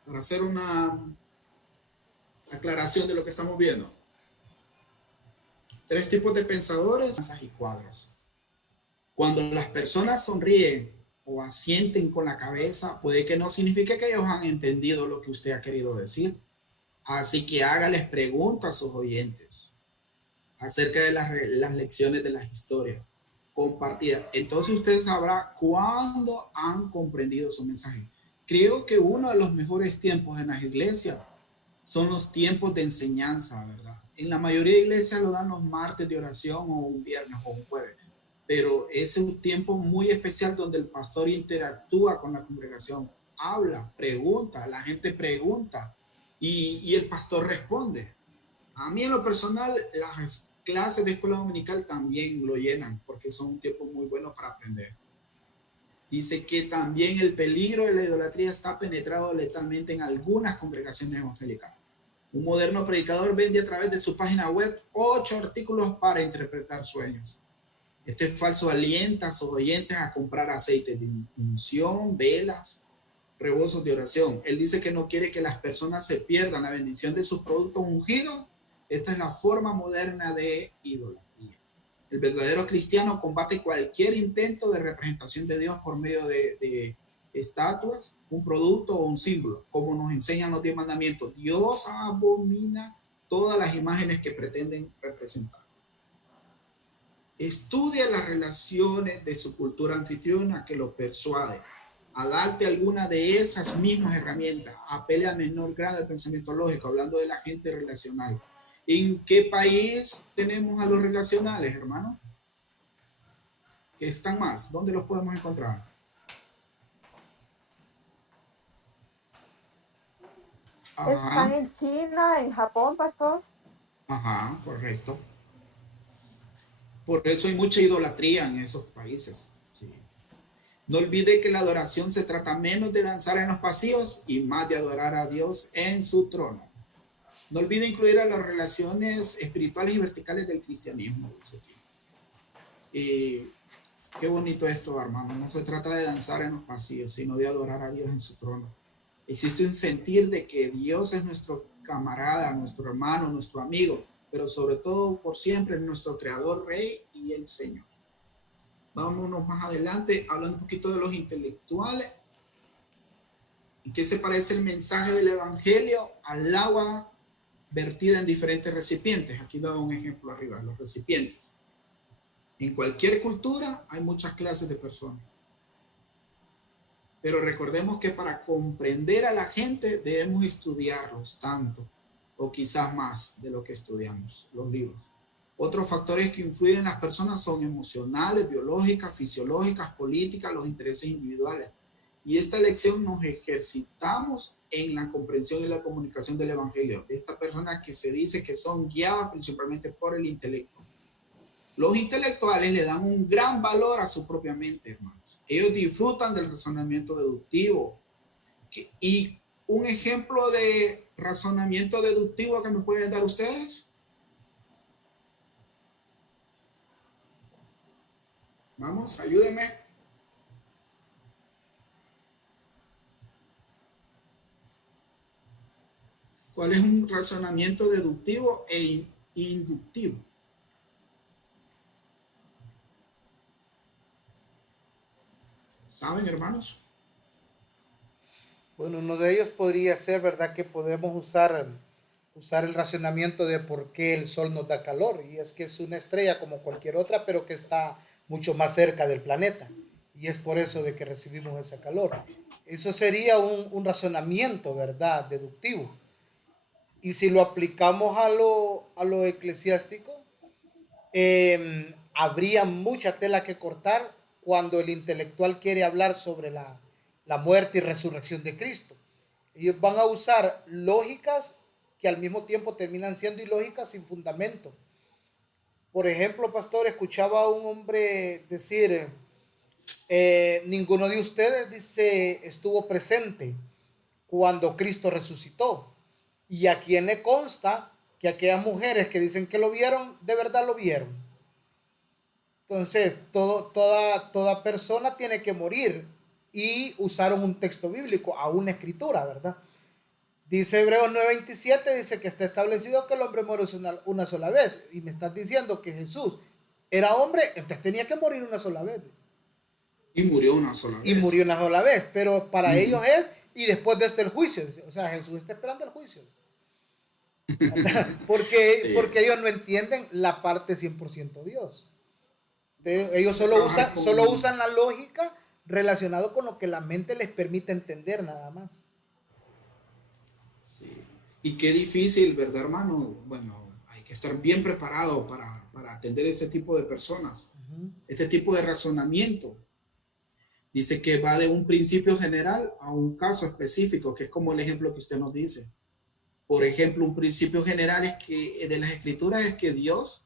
Para hacer una aclaración de lo que estamos viendo. 3 tipos de pensadores y cuadros. Cuando las personas sonríen o asienten con la cabeza, puede que no signifique que ellos han entendido lo que usted ha querido decir. Así que hágales preguntas a sus oyentes acerca de las lecciones de las historias compartidas. Entonces usted sabrá cuándo han comprendido su mensaje. Creo que uno de los mejores tiempos en las iglesias son los tiempos de enseñanza, ¿verdad? En la mayoría de iglesias lo dan los martes de oración o un viernes o un jueves, pero es un tiempo muy especial donde el pastor interactúa con la congregación, habla, pregunta, la gente pregunta y el pastor responde. A mí en lo personal, las clases de escuela dominical también lo llenan porque son un tiempo muy bueno para aprender. Dice que también el peligro de la idolatría está penetrado letalmente en algunas congregaciones evangélicas. Un moderno predicador vende a través de su página web 8 artículos para interpretar sueños. Este falso alienta a sus oyentes a comprar aceite de unción, velas, rebozos de oración. Él dice que no quiere que las personas se pierdan la bendición de sus productos ungidos. Esta es la forma moderna de idolatría. El verdadero cristiano combate cualquier intento de representación de Dios por medio de estatuas, un producto o un símbolo, como nos enseñan los 10 mandamientos. Dios abomina todas las imágenes que pretenden representar. Estudia las relaciones de su cultura anfitriona que lo persuade. Adapte alguna de esas mismas herramientas. Apele a menor grado del pensamiento lógico, hablando de la gente relacional. ¿En qué país tenemos a los relacionales, hermano? ¿Qué están más? ¿Dónde los podemos encontrar? ¿Están en China, en Japón, pastor? Ajá, correcto. Por eso hay mucha idolatría en esos países. Sí. No olvide que la adoración se trata menos de danzar en los pasillos y más de adorar a Dios en su trono. No olvide incluir a las relaciones espirituales y verticales del cristianismo. Qué bonito esto, hermano. No se trata de danzar en los pasillos, sino de adorar a Dios en su trono. Existe un sentir de que Dios es nuestro camarada, nuestro hermano, nuestro amigo, pero sobre todo por siempre nuestro creador, rey y el Señor. Vámonos más adelante, hablando un poquito de los intelectuales. ¿En qué se parece el mensaje del evangelio al agua vertida en diferentes recipientes? Aquí doy un ejemplo arriba, los recipientes. En cualquier cultura hay muchas clases de personas. Pero recordemos que para comprender a la gente debemos estudiarlos tanto o quizás más de lo que estudiamos los libros. Otros factores que influyen en las personas son emocionales, biológicas, fisiológicas, políticas, los intereses individuales. Y esta lección nos ejercitamos en la comprensión y la comunicación del evangelio de estas personas que se dice que son guiadas principalmente por el intelecto. Los intelectuales le dan un gran valor a su propia mente, hermanos. Ellos disfrutan del razonamiento deductivo. Y un ejemplo de razonamiento deductivo que me pueden dar ustedes. Vamos, ayúdenme. ¿Cuál es un razonamiento deductivo e inductivo? ¿Saben, hermanos? Bueno, uno de ellos podría ser, ¿verdad?, que podemos usar el racionamiento de por qué el sol nos da calor. Y es que es una estrella como cualquier otra, pero que está mucho más cerca del planeta. Y es por eso de que recibimos ese calor. Eso sería un razonamiento, ¿verdad?, deductivo. Y si lo aplicamos a lo eclesiástico, habría mucha tela que cortar cuando el intelectual quiere hablar sobre la muerte y resurrección de Cristo. Ellos van a usar lógicas que al mismo tiempo terminan siendo ilógicas sin fundamento. Por ejemplo, pastor, escuchaba a un hombre decir, ninguno de ustedes, dice, estuvo presente cuando Cristo resucitó. Y a quien le consta que aquellas mujeres que dicen que lo vieron, de verdad lo vieron. Entonces, toda persona tiene que morir. Y usaron un texto bíblico, a una escritura, ¿verdad? Dice Hebreos 9:27, dice que está establecido que el hombre muere una sola vez. Y me estás diciendo que Jesús era hombre, entonces tenía que morir una sola vez. Y murió una sola vez. Y murió una sola vez, pero para ellos es, y después de este el juicio. O sea, Jesús está esperando el juicio. Porque, Sí. porque ellos no entienden la parte 100% Dios. Ellos Sí, solo usan la lógica relacionado con lo que la mente les permite entender nada más. Sí. Y qué difícil, ¿verdad, hermano? Bueno, hay que estar bien preparado para atender este tipo de personas, este tipo de razonamiento. Dice que va de un principio general a un caso específico, que es como el ejemplo que usted nos dice. Por ejemplo, un principio general es que de las escrituras es que Dios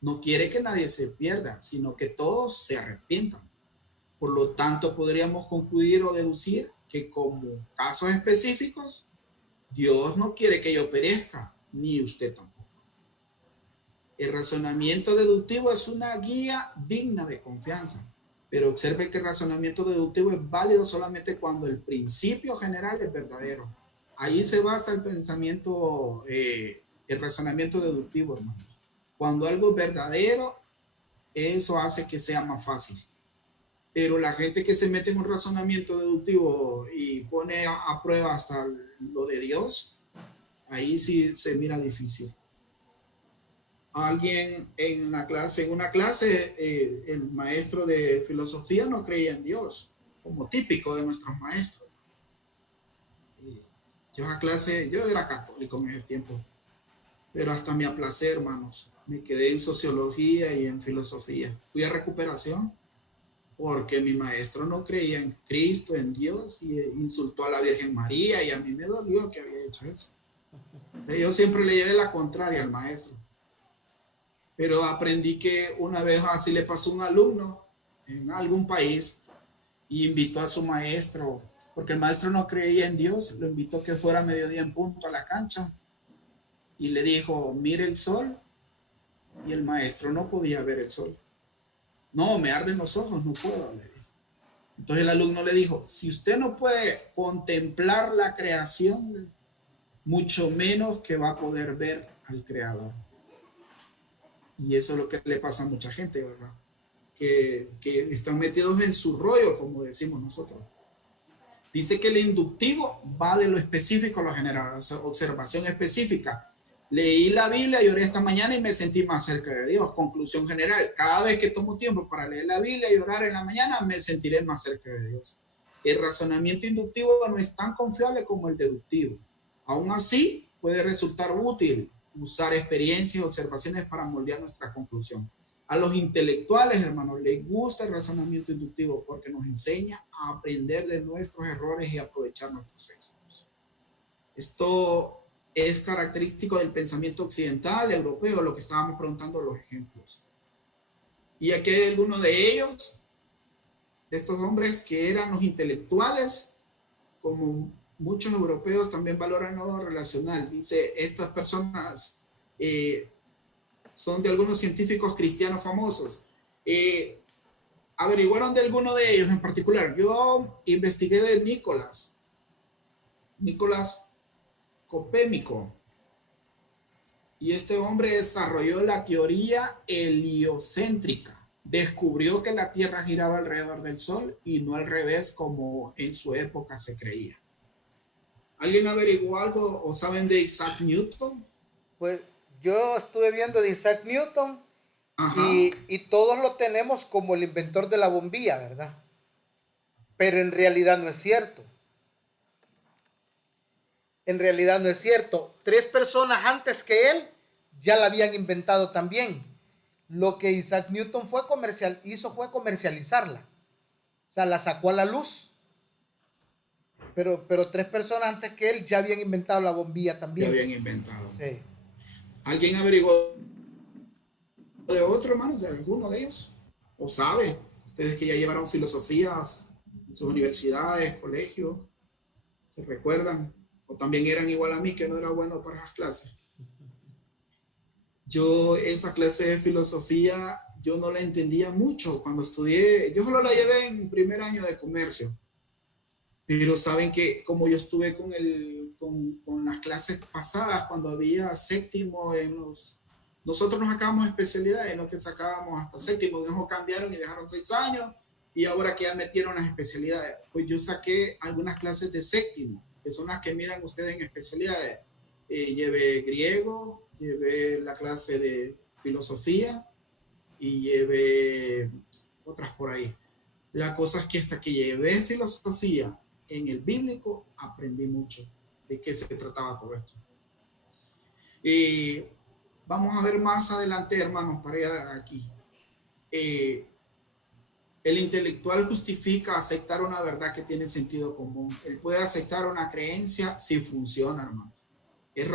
no quiere que nadie se pierda, sino que todos se arrepientan. Por lo tanto, podríamos concluir o deducir que como casos específicos, Dios no quiere que yo perezca, ni usted tampoco. El razonamiento deductivo es una guía digna de confianza, pero observe que el razonamiento deductivo es válido solamente cuando el principio general es verdadero. Ahí se basa el pensamiento, el razonamiento deductivo, hermanos. Cuando algo es verdadero, eso hace que sea más fácil. Pero la gente que se mete en un razonamiento deductivo y pone a prueba hasta lo de Dios, ahí sí se mira difícil. Alguien en una clase, el maestro de filosofía no creía en Dios, como típico de nuestros maestros. Yo era católico en ese tiempo, pero hasta me aplacé, hermanos. Me quedé en sociología y en filosofía. Fui a recuperación porque mi maestro no creía en Cristo, en Dios, y insultó a la Virgen María, y a mí me dolió que había hecho eso. Entonces, yo siempre le llevé la contraria al maestro. Pero aprendí que una vez así le pasó a un alumno en algún país y invitó a su maestro, porque el maestro no creía en Dios, lo invitó que fuera a mediodía en punto a la cancha y le dijo, mire el sol, y el maestro no podía ver el sol. No, me arden los ojos, no puedo, le dijo. Entonces el alumno le dijo, si usted no puede contemplar la creación, mucho menos que va a poder ver al creador. Y eso es lo que le pasa a mucha gente, ¿verdad? Que están metidos en su rollo, como decimos nosotros. Dice que el inductivo va de lo específico a lo general, o sea, observación específica. Leí la Biblia y oré esta mañana y me sentí más cerca de Dios. Conclusión general, cada vez que tomo tiempo para leer la Biblia y orar en la mañana, me sentiré más cerca de Dios. El razonamiento inductivo no es tan confiable como el deductivo. Aún así, puede resultar útil usar experiencias y observaciones para moldear nuestra conclusión. A los intelectuales, hermanos, les gusta el razonamiento inductivo porque nos enseña a aprender de nuestros errores y aprovechar nuestros éxitos. Esto es característico del pensamiento occidental, europeo, lo que estábamos preguntando los ejemplos. Y aquí hay algunos de ellos, de estos hombres que eran los intelectuales, como muchos europeos también valoran lo relacional. Dice, estas personas son de algunos científicos cristianos famosos. Averiguaron de alguno de ellos en particular. Yo investigué de Nicolás Copérnico. Y este hombre desarrolló la teoría heliocéntrica. Descubrió que la Tierra giraba alrededor del Sol y no al revés como en su época se creía. ¿Alguien averiguó algo o saben de Isaac Newton? Pues yo estuve viendo de Isaac Newton Ajá. y todos lo tenemos como el inventor de la bombilla, ¿verdad? Pero en realidad no es cierto. En realidad no es cierto. 3 personas antes que él ya la habían inventado también. Lo que Isaac Newton hizo fue comercializarla. O sea, la sacó a la luz. pero 3 personas antes que él ya habían inventado la bombilla que también. habían inventado. Sí. ¿Alguien averiguó de otro, hermanos, de alguno de ellos? ¿O sabe? Ustedes que ya llevaron filosofías en sus universidades, colegios, ¿se recuerdan? ¿O también eran igual a mí, que no era bueno para esas clases? Yo esa clase de filosofía, yo no la entendía mucho cuando estudié. Yo solo la llevé en primer año de comercio. Pero saben que como yo estuve con las clases pasadas, cuando había séptimo, nosotros nos sacábamos especialidades, en lo que sacábamos hasta séptimo, luego cambiaron y dejaron 6 años, y ahora que ya metieron las especialidades, pues yo saqué algunas clases de séptimo, que son las que miran ustedes en especialidades. Llevé griego, llevé la clase de filosofía y llevé otras por ahí. La cosa es que hasta que llevé filosofía en el bíblico, aprendí mucho de qué se trataba todo esto. Y vamos a ver más adelante, hermanos, para ir aquí. El intelectual justifica aceptar una verdad que tiene sentido común. Él puede aceptar una creencia si funciona, hermano. Es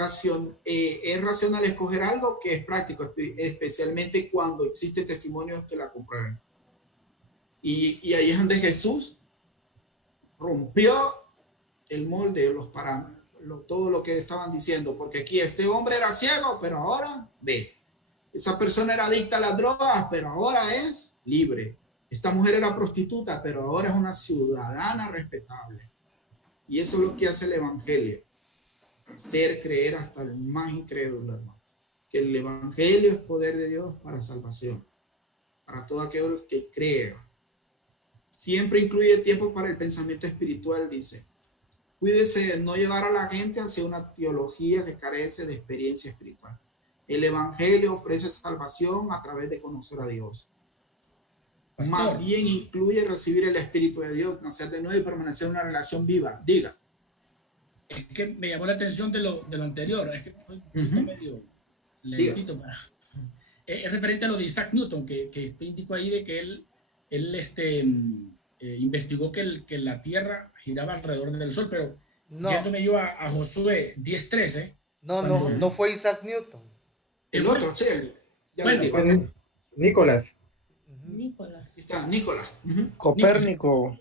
racional escoger algo que es práctico, especialmente cuando existe testimonios que la comprueben. Y ahí es donde Jesús rompió el molde, los parámetros, todo lo que estaban diciendo, porque aquí este hombre era ciego, pero ahora ve. Esa persona era adicta a las drogas, pero ahora es libre. Esta mujer era prostituta, pero ahora es una ciudadana respetable. Y eso es lo que hace el evangelio. Hacer creer hasta el más incrédulo, hermano, que el evangelio es poder de Dios para salvación, para todo aquel que cree. Siempre incluye tiempo para el pensamiento espiritual, dice. Cuídese de no llevar a la gente hacia una teología que carece de experiencia espiritual. El evangelio ofrece salvación a través de conocer a Dios. Pastor, Más bien incluye recibir el Espíritu de Dios, nacer de nuevo y permanecer en una relación viva. Diga. es que me llamó la atención de lo anterior. Es que fue medio lentito. Es referente a lo de Isaac Newton, que te indicó ahí de que él investigó que la Tierra giraba alrededor del Sol, pero No, yéndome yo a Josué 10:13. no fue Isaac Newton. El otro, sí. Ya Bueno, le digo. Pues, Nicolás. Nicolás. Ahí está, Nicolás. Copérnico.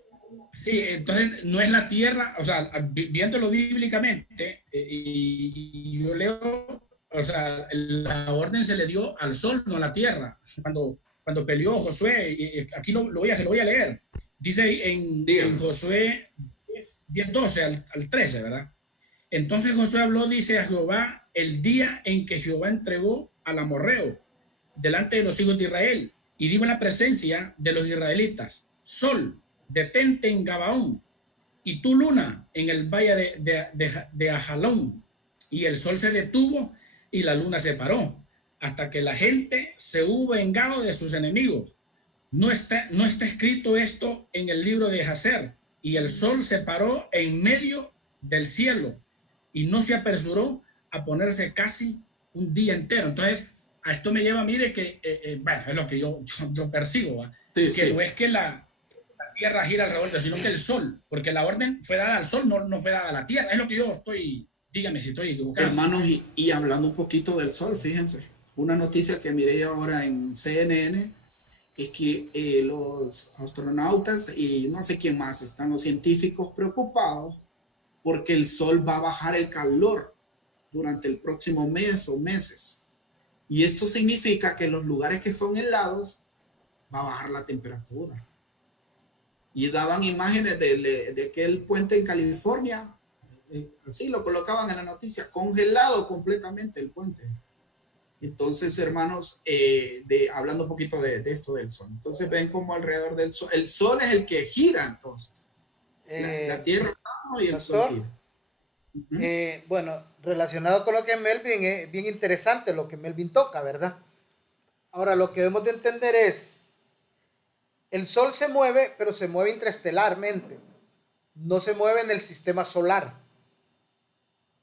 Sí, entonces no es la Tierra, o sea, viéndolo bíblicamente, y yo leo, o sea, la orden se le dio al Sol, no a la Tierra. Cuando peleó Josué, y aquí se lo voy a leer. Dice en Josué 10:12 al 13, ¿verdad? Entonces Josué habló, dice, a Jehová el día en que Jehová entregó al amorreo delante de los hijos de Israel, y dijo en la presencia de los israelitas: Sol, detente en Gabaón, y tú, luna, en el valle de Ajalón. Y el sol se detuvo y la luna se paró, hasta que la gente se hubo vengado de sus enemigos. No está escrito esto en el libro de Jacer. Y el sol se paró en medio del cielo y no se apresuró a ponerse casi un día entero. Entonces, a esto me lleva a mí de que, bueno, es lo que yo percibo, ¿va? Sí, Que sí. no es que la Tierra gira alrededor, sino que el Sol, porque la orden fue dada al Sol, no fue dada a la Tierra. Es lo que yo estoy, dígame si estoy equivocado. Hermanos, y hablando un poquito del Sol, fíjense, una noticia que miré ahora en CNN es que los astronautas y no sé quién más, están los científicos preocupados porque el Sol va a bajar el calor durante el próximo mes o meses. Y esto significa que los lugares que son helados va a bajar la temperatura. Y daban imágenes de aquel puente en California, así lo colocaban en la noticia, congelado completamente el puente. Entonces, hermanos, hablando un poquito de esto del Sol. Entonces ven como alrededor del Sol, el Sol es el que gira entonces. La Tierra está y el Sol gira. Bueno, relacionado con lo que Melvin, es bien interesante lo que Melvin toca, ¿verdad? Ahora, lo que debemos de entender es, el Sol se mueve, pero se mueve interestelarmente, no se mueve en el sistema solar,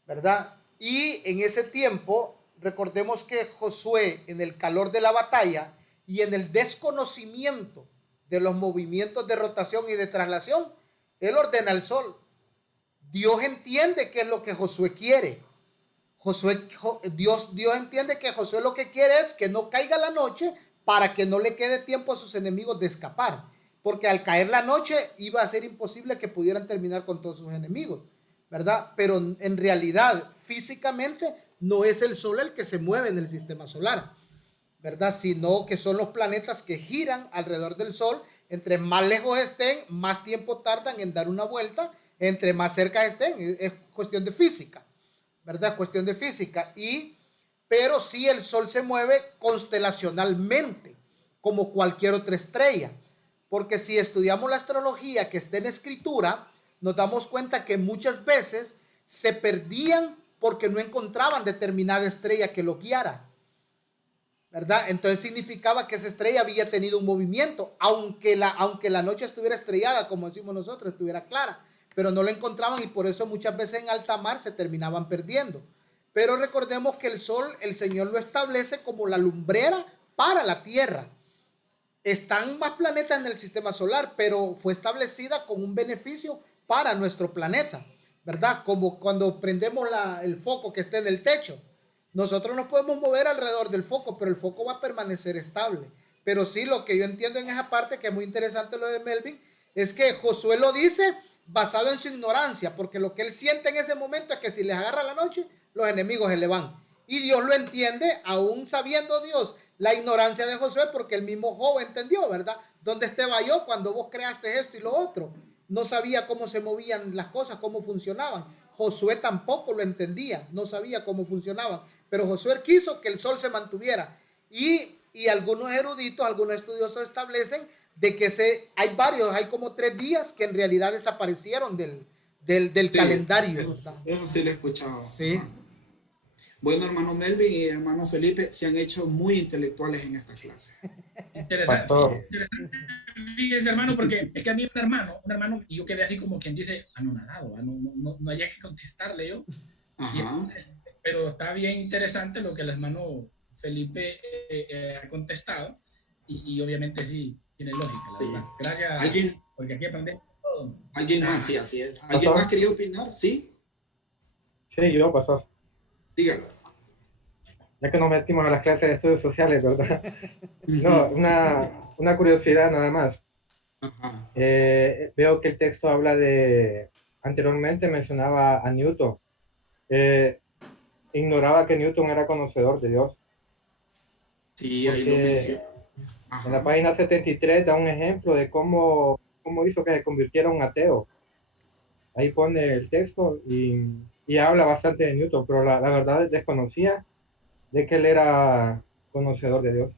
¿verdad? Y en ese tiempo, recordemos que Josué, en el calor de la batalla y en el desconocimiento de los movimientos de rotación y de traslación, él ordena al Sol. Dios entiende qué es lo que Josué quiere. Dios entiende que Josué lo que quiere es que no caiga la noche para que no le quede tiempo a sus enemigos de escapar. Porque al caer la noche iba a ser imposible que pudieran terminar con todos sus enemigos, ¿verdad? Pero en realidad, físicamente, no es el sol el que se mueve en el sistema solar, ¿verdad? Sino que son los planetas que giran alrededor del sol. Entre más lejos estén, más tiempo tardan en dar una vuelta. Entre más cerca estén, es cuestión de física, ¿verdad? Cuestión de física. Pero sí el sol se mueve constelacionalmente, como cualquier otra estrella. Porque si estudiamos la astrología que está en escritura, nos damos cuenta que muchas veces se perdían porque no encontraban determinada estrella que lo guiara, ¿verdad? Entonces significaba que esa estrella había tenido un movimiento, aunque la noche estuviera estrellada, como decimos nosotros, estuviera clara, pero no la encontraban y por eso muchas veces en alta mar se terminaban perdiendo. Pero recordemos que el sol, el Señor lo establece como la lumbrera para la tierra. Están más planetas en el sistema solar, pero fue establecida con un beneficio para nuestro planeta, ¿verdad? Como cuando prendemos el foco que está en el techo. Nosotros nos podemos mover alrededor del foco, pero el foco va a permanecer estable. Pero sí, lo que yo entiendo en esa parte, que es muy interesante lo de Melvin, es que Josué lo dice basado en su ignorancia, porque lo que él siente en ese momento es que si les agarra la noche, los enemigos se le van. Y Dios lo entiende, aún sabiendo Dios la ignorancia de Josué, porque el mismo Job entendió, ¿verdad? ¿Dónde estaba yo cuando vos creaste esto y lo otro? No sabía cómo se movían las cosas, cómo funcionaban. Josué tampoco lo entendía, no sabía cómo funcionaban. Pero Josué quiso que el sol se mantuviera. Y algunos eruditos, algunos estudiosos establecen de que hay como 3 días que en realidad desaparecieron del sí, calendario. Eso sí lo he escuchado. Sí. Bueno, hermano Melvin y hermano Felipe se han hecho muy intelectuales en esta clase. Interesante. Fíjese, hermano, porque es que a mí un hermano, y yo quedé así como quien dice, anonadado, no haya que contestarle yo. Pero está bien interesante lo que el hermano Felipe ha contestado, y obviamente sí, tiene lógica, la verdad. Gracias, porque aquí aprendemos todo. ¿Alguien más? Sí, así es. ¿Alguien más quería opinar? ¿Sí? Sí, yo, pastor. Dígalo. Ya que nos metimos a las clases de estudios sociales, ¿verdad? No, una curiosidad nada más. Veo que el texto habla anteriormente mencionaba a Newton. Ignoraba que Newton era conocedor de Dios. Sí, ahí lo menciona. En la página 73 da un ejemplo de cómo hizo que se convirtiera en un ateo. Ahí pone el texto y habla bastante de Newton, pero la verdad desconocía de que él era conocedor de Dios.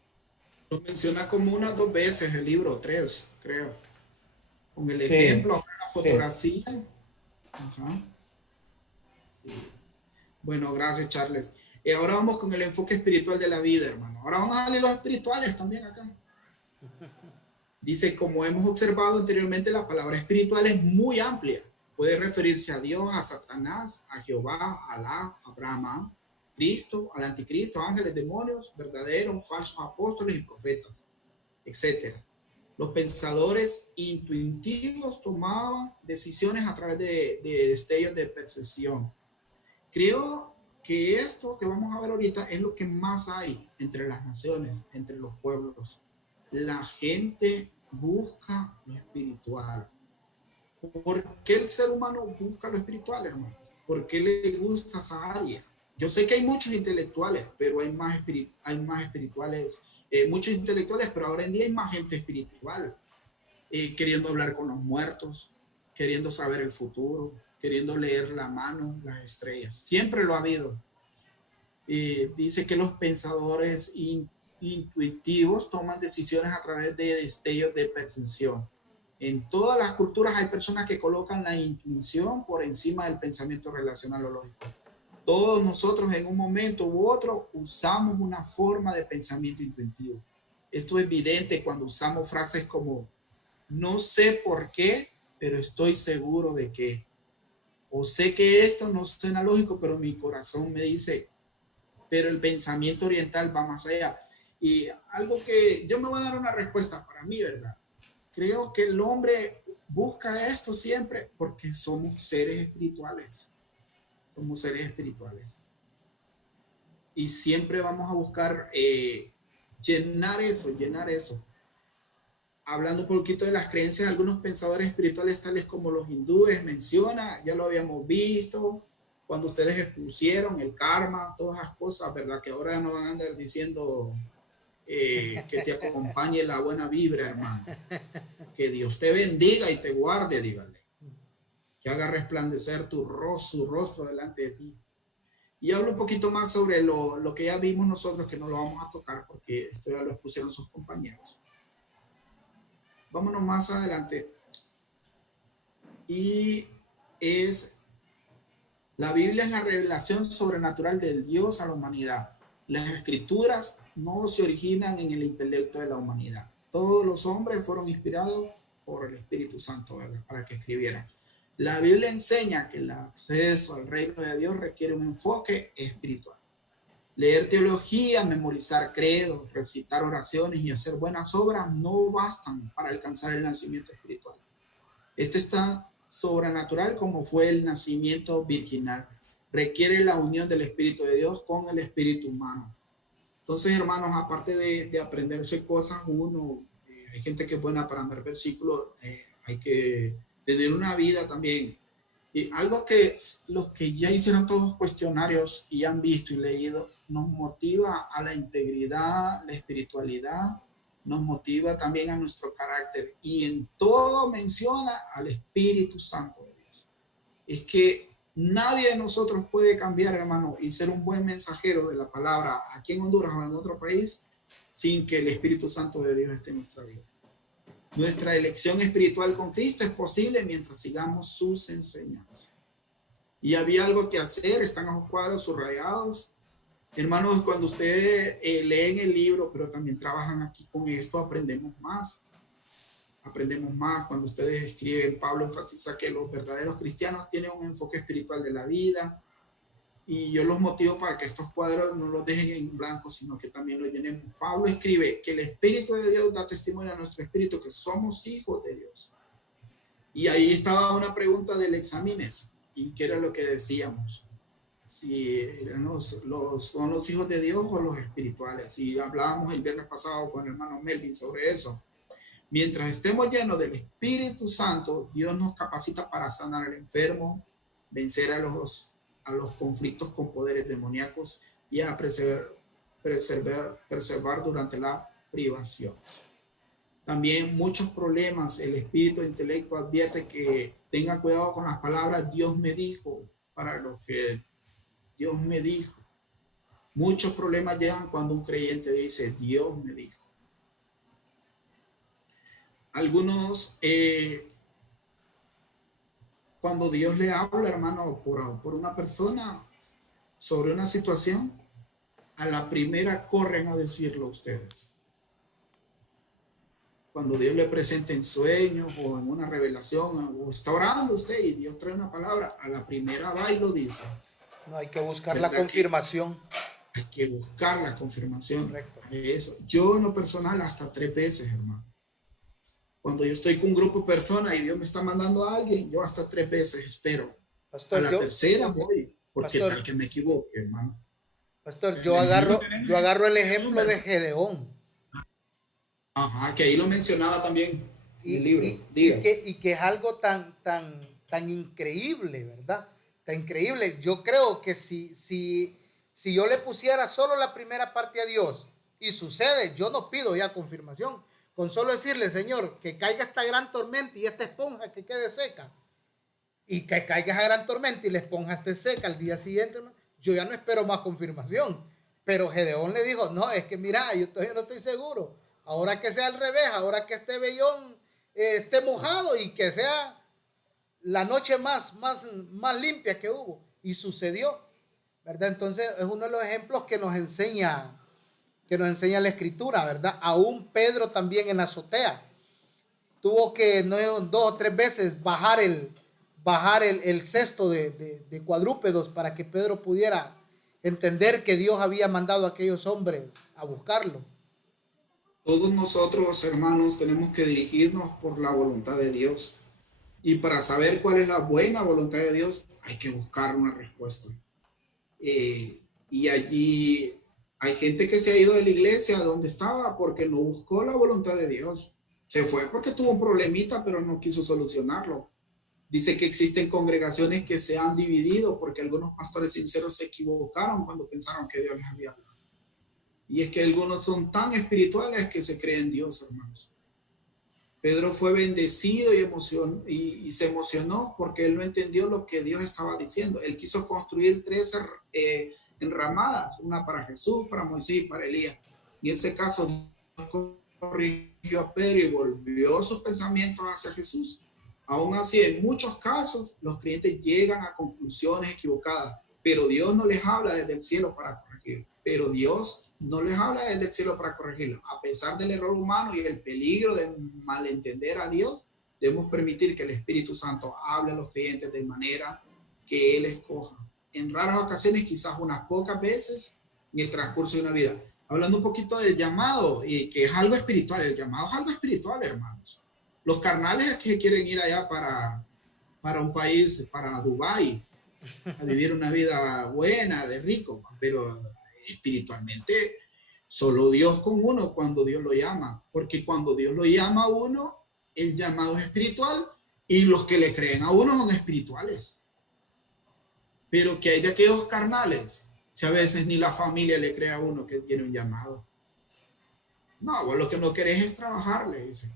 Lo menciona como 1 o 2 veces el libro, 3, creo. Con el ejemplo, una fotografía. Sí. Sí. Bueno, gracias, Charles. Y ahora vamos con el enfoque espiritual de la vida, hermano. Ahora vamos a darle los espirituales también acá. Dice, como hemos observado anteriormente, la palabra espiritual es muy amplia. Puede referirse a Dios, a Satanás, a Jehová, a Alá, a Brahma, Cristo, al anticristo, ángeles, demonios, verdaderos, falsos apóstoles y profetas, etc. Los pensadores intuitivos tomaban decisiones a través de destellos de percepción. Creo que esto que vamos a ver ahorita es lo que más hay entre las naciones, entre los pueblos. La gente busca lo espiritual. ¿Por qué el ser humano busca lo espiritual, hermano? ¿Por qué le gusta esa área? Yo sé que hay muchos intelectuales, pero hay más espirituales, muchos intelectuales, pero ahora en día hay más gente espiritual, queriendo hablar con los muertos, queriendo saber el futuro, queriendo leer la mano, las estrellas. Siempre lo ha habido. Dice que los pensadores intuitivos toman decisiones a través de destellos de percepción. En todas las culturas hay personas que colocan la intuición por encima del pensamiento relacional o lógico. Todos nosotros en un momento u otro usamos una forma de pensamiento intuitivo. Esto es evidente cuando usamos frases como no sé por qué, pero estoy seguro de que. O sé que esto no suena lógico, pero mi corazón me dice, pero el pensamiento oriental va más allá. Y algo que yo me voy a dar una respuesta para mí, ¿verdad? Creo que el hombre busca esto siempre porque somos seres espirituales. Somos seres espirituales. Y siempre vamos a buscar llenar eso. Hablando un poquito de las creencias, algunos pensadores espirituales tales como los hindúes menciona, ya lo habíamos visto, cuando ustedes expusieron el karma, todas las cosas, ¿verdad? Que ahora no van a andar diciendo que te acompañe la buena vibra, hermano. Que Dios te bendiga y te guarde, dígale. Que haga resplandecer su rostro delante de ti. Y hablo un poquito más sobre lo que ya vimos nosotros, que no lo vamos a tocar porque esto ya lo expusieron sus compañeros. Vámonos más adelante. Y la Biblia es la revelación sobrenatural del Dios a la humanidad. Las escrituras no se originan en el intelecto de la humanidad. Todos los hombres fueron inspirados por el Espíritu Santo, ¿verdad? Para que escribieran. La Biblia enseña que el acceso al reino de Dios requiere un enfoque espiritual. Leer teología, memorizar credos, recitar oraciones y hacer buenas obras no bastan para alcanzar el nacimiento espiritual. Este es tan sobrenatural como fue el nacimiento virginal. Requiere la unión del Espíritu de Dios con el espíritu humano. Entonces, hermanos, aparte de aprenderse cosas, hay gente que es buena para andar versículos, hay que tener una vida también. Y algo que los que ya hicieron todos cuestionarios y han visto y leído, nos motiva a la integridad, la espiritualidad, nos motiva también a nuestro carácter. Y en todo menciona al Espíritu Santo de Dios. Es que nadie de nosotros puede cambiar, hermano, y ser un buen mensajero de la palabra aquí en Honduras o en otro país sin que el Espíritu Santo de Dios esté en nuestra vida. Nuestra elección espiritual con Cristo es posible mientras sigamos sus enseñanzas. Y había algo que hacer, están los cuadros subrayados. Hermanos, cuando ustedes leen el libro, pero también trabajan aquí con esto, aprendemos más. Aprendemos más. Cuando ustedes escriben, Pablo enfatiza que los verdaderos cristianos tienen un enfoque espiritual de la vida. Y yo los motivo para que estos cuadros no los dejen en blanco, sino que también los llenemos. Pablo escribe que el Espíritu de Dios da testimonio a nuestro espíritu que somos hijos de Dios. Y ahí estaba una pregunta del examines, y qué era lo que decíamos. Si son los hijos de Dios o los espirituales. Y hablábamos el viernes pasado con el hermano Melvin sobre eso. Mientras estemos llenos del Espíritu Santo, Dios nos capacita para sanar al enfermo, vencer a los conflictos con poderes demoníacos y a preservar durante la privación. También muchos problemas, el espíritu de intelecto advierte que tenga cuidado con las palabras Dios me dijo, para lo que Dios me dijo. Muchos problemas llegan cuando un creyente dice Dios me dijo. Algunos cuando Dios le habla, hermano, por una persona sobre una situación, a la primera corren a decirlo ustedes. Cuando Dios le presenta en sueños o en una revelación, o está orando usted y Dios trae una palabra, a la primera va y lo dice. No hay que buscar la confirmación. Hay que buscar la confirmación. Correcto. Eso. Yo en lo personal hasta 3 veces, hermano. Cuando yo estoy con un grupo de personas y Dios me está mandando a alguien, yo hasta 3 veces espero. Pastor, a la tercera voy, porque pastor, tal que me equivoque, hermano. Pastor, yo agarro el ejemplo de Gedeón. Ajá, que ahí lo mencionaba también en el libro. Y que es algo tan increíble, ¿verdad? Tan increíble. Yo creo que si yo le pusiera solo la primera parte a Dios y sucede, yo no pido ya confirmación. Con solo decirle, Señor, que caiga esta gran tormenta y esta esponja que quede seca. Y que caiga esa gran tormenta y la esponja esté seca al día siguiente, yo ya no espero más confirmación. Pero Gedeón le dijo, no, es que mira, yo todavía no estoy seguro. Ahora que sea al revés, ahora que este vellón esté mojado y que sea la noche más limpia que hubo. Y sucedió, ¿verdad? Entonces es uno de los ejemplos que nos enseña la escritura, ¿verdad? Aún Pedro también en la azotea tuvo que 2 o 3 veces bajar el cesto de cuadrúpedos para que Pedro pudiera entender que Dios había mandado a aquellos hombres a buscarlo. Todos nosotros, hermanos, tenemos que dirigirnos por la voluntad de Dios. Y para saber cuál es la buena voluntad de Dios, hay que buscar una respuesta. Y allí hay gente que se ha ido de la iglesia donde estaba porque no buscó la voluntad de Dios. Se fue porque tuvo un problemita, pero no quiso solucionarlo. Dice que existen congregaciones que se han dividido porque algunos pastores sinceros se equivocaron cuando pensaron que Dios les había hablado. Y es que algunos son tan espirituales que se creen Dios, hermanos. Pedro fue bendecido y se emocionó porque él no entendió lo que Dios estaba diciendo. Él quiso construir 3 enramadas, una para Jesús, para Moisés y para Elías. Y en ese caso, Dios corrigió a Pedro y volvió sus pensamientos hacia Jesús. Aún así, en muchos casos, los creyentes llegan a conclusiones equivocadas, pero Dios no les habla desde el cielo para corregir. Pero Dios no les habla desde el cielo para corregirlo. A pesar del error humano y el peligro de malentender a Dios, debemos permitir que el Espíritu Santo hable a los creyentes de manera que Él escoja. En raras ocasiones, quizás unas pocas veces en el transcurso de una vida. Hablando un poquito del llamado, y que es algo espiritual. El llamado es algo espiritual, hermanos. Los carnales que quieren ir allá para un país, para Dubái, a vivir una vida buena, de rico, pero espiritualmente solo Dios con uno cuando Dios lo llama, porque cuando Dios lo llama a uno, el llamado es espiritual y los que le creen a uno son espirituales. Pero que hay de aquellos carnales, si a veces ni la familia le cree a uno que tiene un llamado. No, vos lo que no querés es trabajar, le dicen.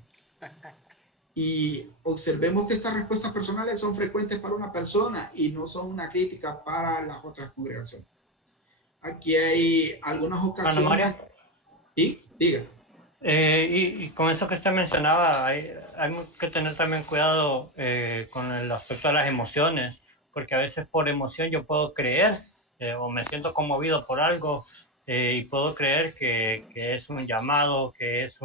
Y observemos que estas respuestas personales son frecuentes para una persona y no son una crítica para las otras congregaciones. Aquí hay algunas ocasiones. María. ¿Sí? Diga. Y con eso que usted mencionaba, hay que tener también cuidado con el aspecto de las emociones, porque a veces por emoción yo puedo creer o me siento conmovido por algo y puedo creer que es un llamado, que es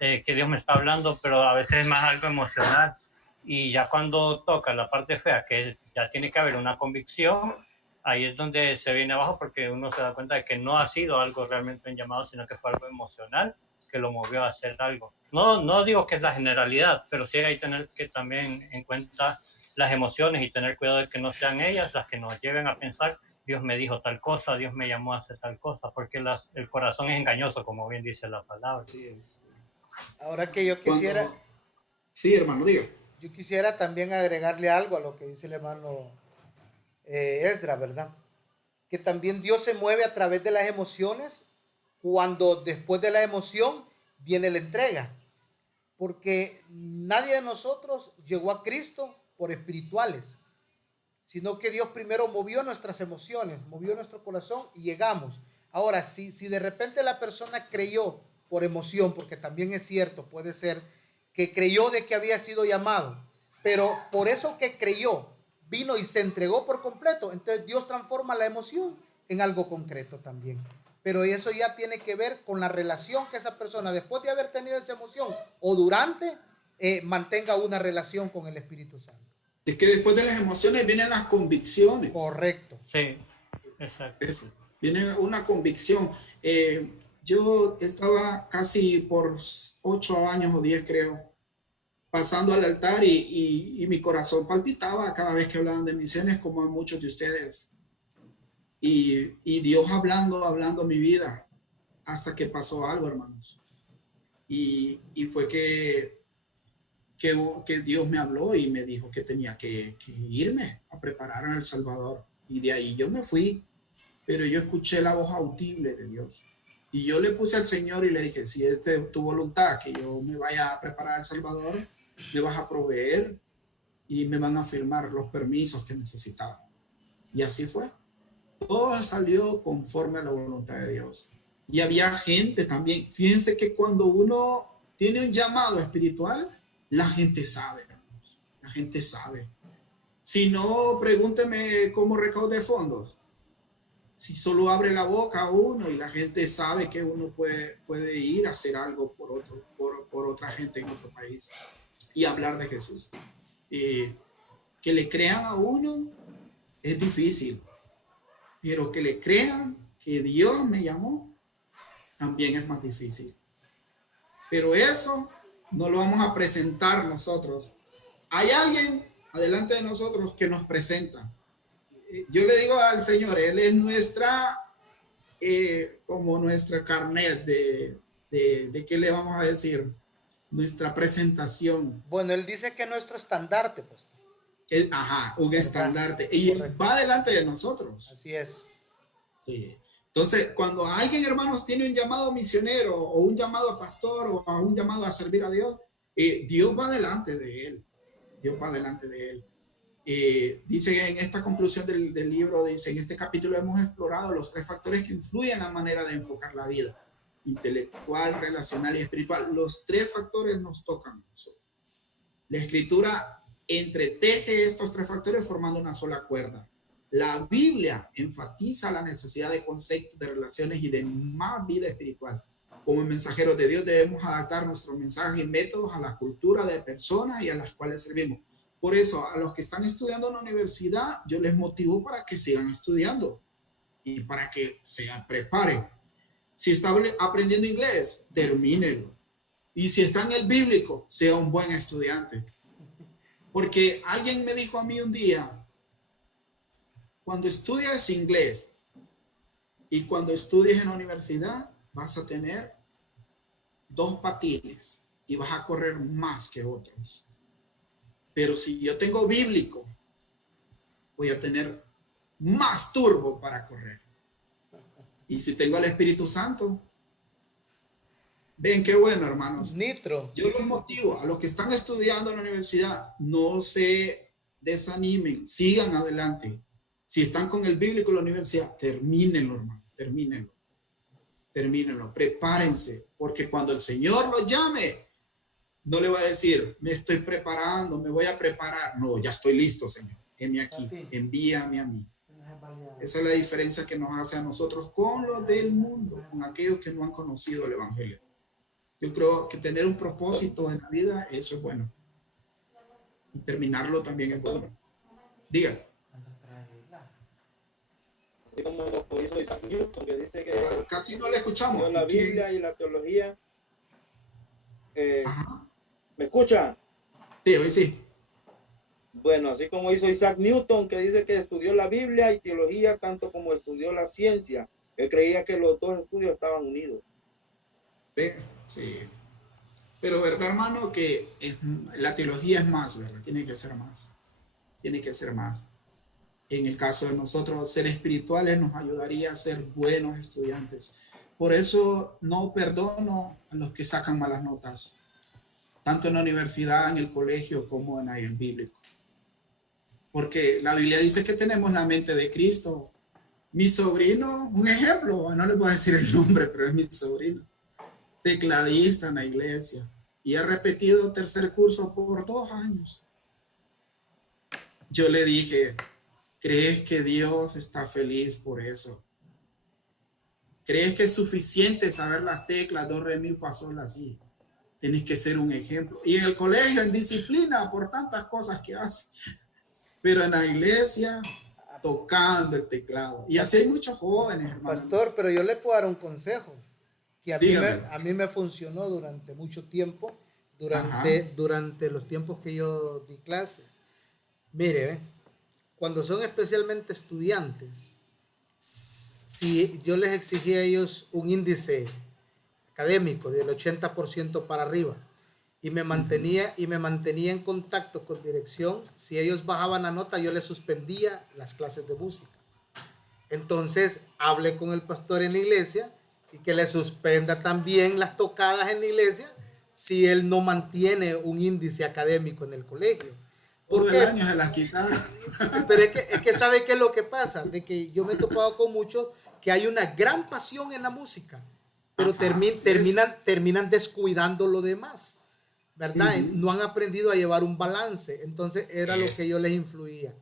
que Dios me está hablando, pero a veces es más algo emocional. Y ya cuando toca la parte fea, que ya tiene que haber una convicción, ahí es donde se viene abajo, porque uno se da cuenta de que no ha sido algo realmente un llamado, sino que fue algo emocional que lo movió a hacer algo. No digo que es la generalidad, pero sí hay que tener que también en cuenta las emociones y tener cuidado de que no sean ellas las que nos lleven a pensar, Dios me dijo tal cosa, Dios me llamó a hacer tal cosa, porque el corazón es engañoso, como bien dice la palabra. Sí. Ahora que yo quisiera... Sí, hermano, diga. Yo quisiera también agregarle algo a lo que dice el hermano Esdra, ¿verdad? Que también Dios se mueve a través de las emociones cuando después de la emoción viene la entrega. Porque nadie de nosotros llegó a Cristo por espirituales, sino que Dios primero movió nuestras emociones, movió nuestro corazón y llegamos. Ahora, si de repente la persona creyó por emoción, porque también es cierto, puede ser que creyó de que había sido llamado, pero por eso que creyó, vino y se entregó por completo, entonces Dios transforma la emoción en algo concreto también. Pero eso ya tiene que ver con la relación que esa persona, después de haber tenido esa emoción o durante, mantenga una relación con el Espíritu Santo. Es que después de las emociones vienen las convicciones. Correcto. Sí, exacto. Eso, viene una convicción. Yo estaba casi por 8 años o 10, creo, pasando al altar y mi corazón palpitaba cada vez que hablaban de misiones, como a muchos de ustedes. Y Dios hablando mi vida hasta que pasó algo, hermanos. Y fue que Dios me habló y me dijo que tenía que irme a preparar a El Salvador. Y de ahí yo me fui, pero yo escuché la voz audible de Dios. Y yo le puse al Señor y le dije, si es tu voluntad que yo me vaya a preparar a El Salvador, me vas a proveer y me van a firmar los permisos que necesitaba. Y así fue. Todo salió conforme a la voluntad de Dios. Y había gente también. Fíjense que cuando uno tiene un llamado espiritual, la gente sabe, hermanos. La gente sabe. Si no, pregúnteme cómo recaude fondos. Si solo abre la boca uno y la gente sabe que uno puede ir a hacer algo por otra gente en otro país y hablar de Jesús. Que le crean a uno es difícil, pero que le crean que Dios me llamó también es más difícil. Pero eso no lo vamos a presentar nosotros hay alguien adelante de nosotros que nos presenta. Yo le digo al Señor, Él es como nuestra carnet de qué le vamos a decir, nuestra presentación. Bueno, Él dice que es nuestro estandarte, pues. Un ¿verdad? estandarte. Y Correcto. va delante de nosotros. Así es. Sí. Entonces, cuando alguien, hermanos, tiene un llamado misionero o un llamado a pastor o a un llamado a servir a Dios, Dios va delante de él. Dios va delante de él. Dice en esta conclusión del libro, dice, en este capítulo hemos explorado los 3 factores que influyen en la manera de enfocar la vida: intelectual, relacional y espiritual. Los 3 factores nos tocan a nosotros. La escritura entreteje estos 3 factores formando una sola cuerda. La Biblia enfatiza la necesidad de conceptos, de relaciones y de más vida espiritual. Como mensajeros de Dios debemos adaptar nuestro mensaje y métodos a la cultura de personas y a las cuales servimos. Por eso, a los que están estudiando en la universidad, yo les motivo para que sigan estudiando y para que se preparen. Si está aprendiendo inglés, termínelo. Y si está en el bíblico, sea un buen estudiante. Porque alguien me dijo a mí un día, cuando estudias inglés y cuando estudies en la universidad, vas a tener 2 patines y vas a correr más que otros. Pero si yo tengo bíblico, voy a tener más turbo para correr. Y si tengo el Espíritu Santo, ven qué bueno, hermanos. Nitro. Yo los motivo a los que están estudiando en la universidad, no se desanimen, sigan adelante. Si están con el bíblico en la universidad, termínenlo, hermano, termínenlo. Termínenlo, prepárense, porque cuando el Señor lo llame, no le va a decir, me estoy preparando, me voy a preparar. No, ya estoy listo, Señor. Heme aquí, envíame a mí. Esa es la diferencia que nos hace a nosotros con los del mundo, con aquellos que no han conocido el Evangelio. Yo creo que tener un propósito en la vida, eso es bueno. Y terminarlo también es bueno. Diga. Así como lo hizo Isaac Newton, que dice que casi no le escuchamos. La Biblia y la teología. ¿Me escucha? Sí, hoy sí. Bueno, así como hizo Isaac Newton, que dice que estudió la Biblia y teología tanto como estudió la ciencia. Él creía que los 2 estudios estaban unidos. Sí. Pero verdad, hermano, que la teología es más, ¿verdad? Tiene que ser más. Tiene que ser más. En el caso de nosotros, ser espirituales nos ayudaría a ser buenos estudiantes. Por eso no perdono a los que sacan malas notas, tanto en la universidad, en el colegio, como en el bíblico. Porque la Biblia dice que tenemos la mente de Cristo. Mi sobrino, un ejemplo, no le voy a decir el nombre, pero es mi sobrino, tecladista en la iglesia, y ha repetido 3er curso por 2 años. Yo le dije, ¿crees que Dios está feliz por eso? ¿Crees que es suficiente saber las teclas, do, re, mi, fa, sol, así? Tienes que ser un ejemplo. Y en el colegio, en disciplina, por tantas cosas que hace. Pero en la iglesia, tocando el teclado. Y así hay muchos jóvenes, hermanos. Pastor, pero yo le puedo dar un consejo que a mí me funcionó durante mucho tiempo, durante los tiempos que yo di clases. Mire, cuando son especialmente estudiantes, si yo les exigía a ellos un índice académico del 80% para arriba y me mantenía en contacto con dirección, si ellos bajaban la nota, yo les suspendía las clases de música. Entonces hablé con el pastor en la iglesia y que le suspenda también las tocadas en la iglesia si él no mantiene un índice académico en el colegio. Por el año se las quitaron. Pero es que ¿sabe qué es lo que pasa? De que yo me he topado con muchos que hay una gran pasión en la música, pero terminan descuidando lo demás, ¿verdad? No han aprendido a llevar un balance. Entonces era lo que yo les influía.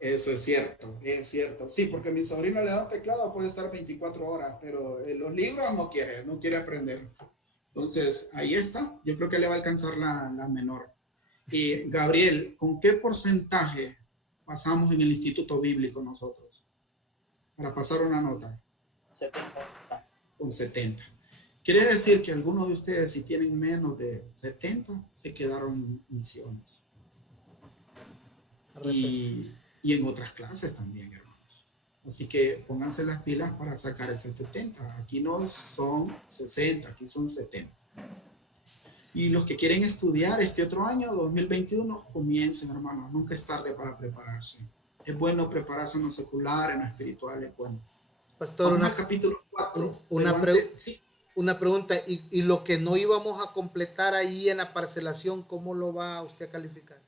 Eso es cierto, es cierto. Sí, porque mi sobrino le da un teclado, puede estar 24 horas, pero los libros no quiere aprender. Entonces, ahí está. Yo creo que le va a alcanzar la menor. Y Gabriel, ¿con qué porcentaje pasamos en el Instituto Bíblico nosotros? Para pasar una nota. 70. Con 70. Quiere decir que algunos de ustedes, si tienen menos de 70, se quedaron en misiones. y en otras clases también, hermanos. Así que pónganse las pilas para sacar ese 70. Aquí no son 60, aquí son 70. Y los que quieren estudiar este otro año, 2021, comiencen, hermanos. Nunca es tarde para prepararse. Es bueno prepararse en lo secular, en lo espiritual, es bueno. Pastor, capítulo 4. Sí. Una pregunta, ¿y lo que no íbamos a completar ahí en la parcelación, cómo lo va usted a calificar?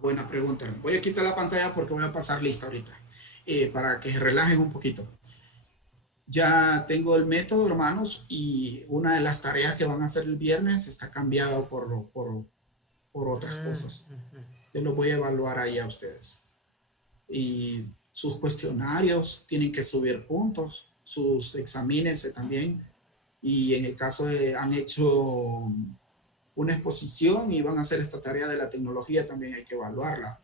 Buena pregunta. Voy a quitar la pantalla porque voy a pasar lista ahorita, para que se relajen un poquito. Ya tengo el método, hermanos, y una de las tareas que van a hacer el viernes está cambiada por otras cosas. Yo lo voy a evaluar ahí a ustedes. Y sus cuestionarios tienen que subir puntos, sus examines también. Y en el caso de han hecho una exposición y van a hacer esta tarea de la tecnología, también hay que evaluarla.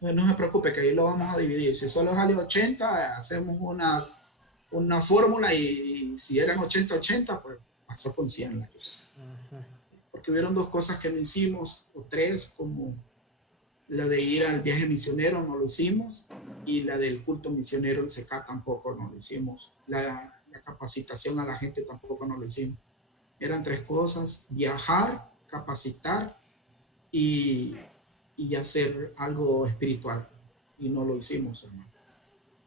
No se preocupe que ahí lo vamos a dividir. Si solo sale 80, hacemos una fórmula y si eran 80-80, pues pasó con 100. Porque hubieron dos cosas que no hicimos, o tres, como la de ir al viaje misionero no lo hicimos, y la del culto misionero en CK tampoco no lo hicimos. La capacitación a la gente tampoco no lo hicimos. Eran tres cosas: viajar, capacitar y hacer algo espiritual, y no lo hicimos, hermano.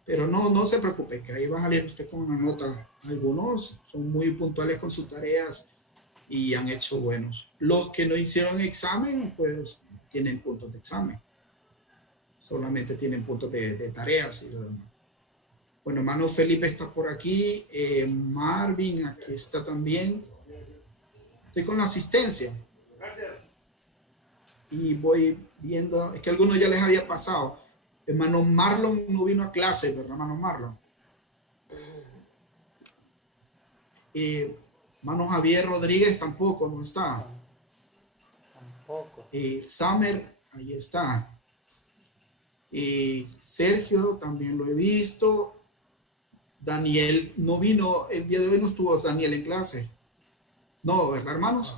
Pero no se preocupe, que ahí va a salir usted con una nota. Algunos son muy puntuales con sus tareas y han hecho buenos. Los que no hicieron examen, pues tienen puntos de examen. Solamente tienen puntos de tareas. Bueno, hermano Felipe está por aquí. Marvin, aquí está también. Estoy con la asistencia. Gracias. Y voy viendo, es que algunos ya les había pasado. Hermano Marlon no vino a clase, ¿verdad, hermano Marlon? Hermano Javier Rodríguez tampoco, no está. Tampoco. Summer, ahí está. Sergio, también lo he visto. Daniel no vino, el día de hoy no estuvo Daniel en clase. No, ¿verdad, hermanos?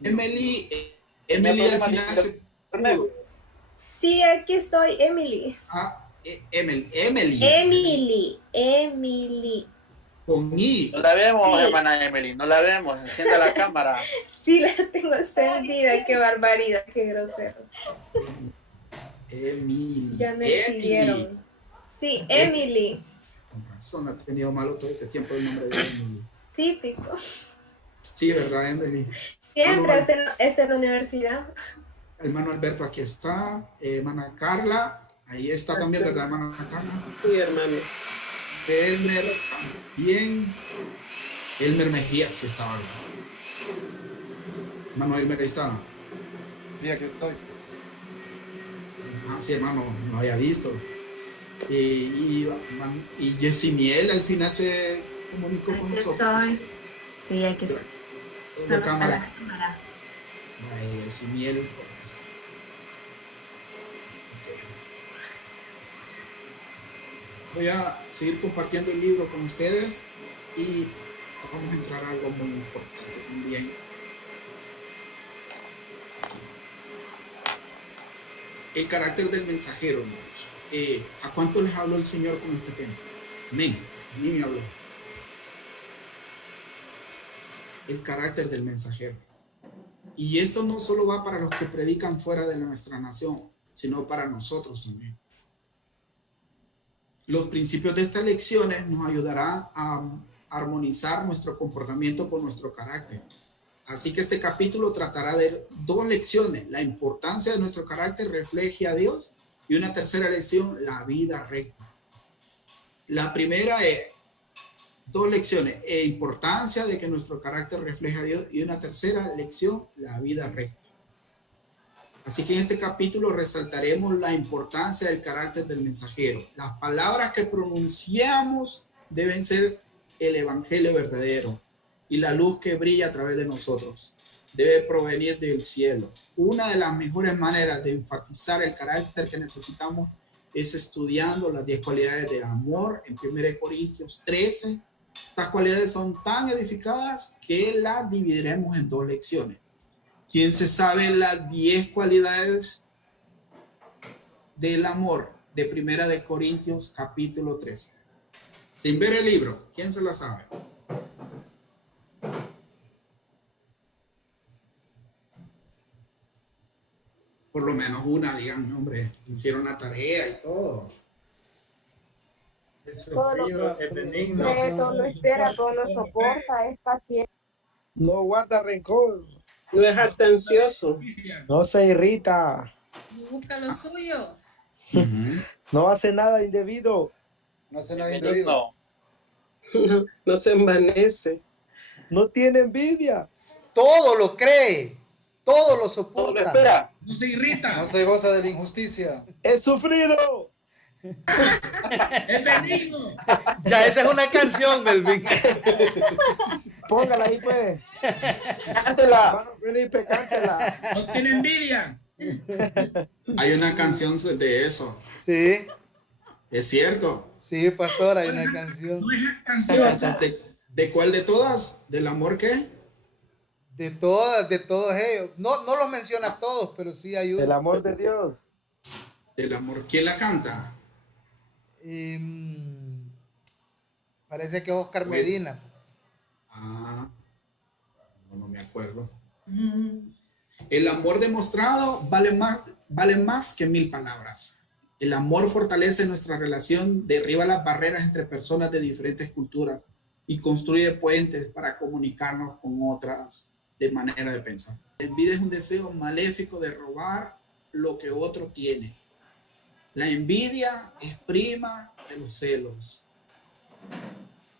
Emily al final se pudo. Sí, aquí estoy, Emily. Emily. Con I. No la vemos, Sí. hermana Emily, no la vemos. Encienda la cámara. Sí, la tengo encendida. Qué barbaridad, qué grosero. Emily. Ya me siguieron. Sí, Emily. Con razón, ha tenido malo todo este tiempo el nombre de Emily. Típico. Sí, ¿verdad, Emily? Siempre está en la universidad. Hermano Alberto, aquí está. Hermana Carla, ahí está también, ¿verdad, hermana Carla? Sí, hermano. Elmer, bien. Elmer Mejía, sí estaba bien. Hermano Elmer, ahí está. Sí, aquí estoy. Ah, sí, hermano, no había visto. Y Yesimiel al final se comunicó con nosotros. Estoy. Sí, aquí estoy. La cámara. Yesimiel. Voy a seguir compartiendo el libro con ustedes y vamos a entrar a algo muy importante también. El carácter del mensajero, hermanos. ¿A cuánto les habló el Señor con este tema? Amén. A mí me habló. El carácter del mensajero. Y esto no solo va para los que predican fuera de nuestra nación, sino para nosotros también. Los principios de estas lecciones nos ayudarán a armonizar nuestro comportamiento con nuestro carácter. Así que este capítulo tratará de dos lecciones: la importancia de nuestro carácter refleje a Dios, y una tercera lección, la vida recta. La primera es dos lecciones: importancia de que nuestro carácter refleje a Dios, y una tercera lección, la vida recta. Así que en este capítulo resaltaremos la importancia del carácter del mensajero. Las palabras que pronunciamos deben ser el evangelio verdadero, y la luz que brilla a través de nosotros debe provenir del cielo. Una de las mejores maneras de enfatizar el carácter que necesitamos es estudiando las 10 cualidades del amor en 1 Corintios 13. Estas cualidades son tan edificadas que las dividiremos en dos lecciones. ¿Quién se sabe las 10 cualidades del amor de Primera de Corintios capítulo 13. Sin ver el libro, ¿quién se la sabe? Por lo menos una, digan, hombre, hicieron la tarea y todo. Es Todo lo sufrido, es benigno. cree, todo lo espera, todo lo soporta, es paciente. No guarda rencor. No es jactancioso. No se irrita. Y busca lo suyo. No hace nada indebido. No hace nada indebido. No se envanece. No tiene envidia. Todo lo cree. Todo lo soporta. Todo lo espera. No se irrita. No se goza de la injusticia. Es sufrido. Es benigno. Ya esa es una canción, Melvin. Póngala ahí, pues. Cántela. Hermano Felipe, cántela. No tiene envidia. Hay una canción de eso. Sí. Es cierto. Sí, pastor, hay una canción. No es jactancioso. ¿De cuál de todas? ¿Del amor qué? De todos ellos. No los menciona todos, pero sí hay uno. El amor de Dios. Del amor. ¿Quién la canta? Parece que es Oscar Medina. Ah, no me acuerdo. El amor demostrado vale más que 1000 palabras. El amor fortalece nuestra relación, derriba las barreras entre personas de diferentes culturas y construye puentes para comunicarnos con otras de manera de pensar. La envidia es un deseo maléfico de robar lo que otro tiene. La envidia es prima de los celos.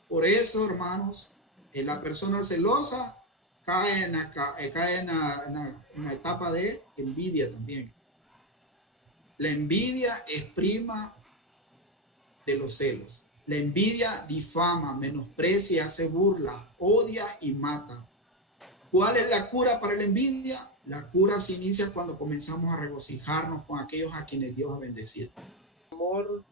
Por eso, hermanos, la persona celosa cae en la etapa de envidia también. La envidia es prima de los celos. La envidia difama, menosprecia, hace burla, odia y mata. ¿Cuál es la cura para la envidia? La cura se inicia cuando comenzamos a regocijarnos con aquellos a quienes Dios ha bendecido. Amor,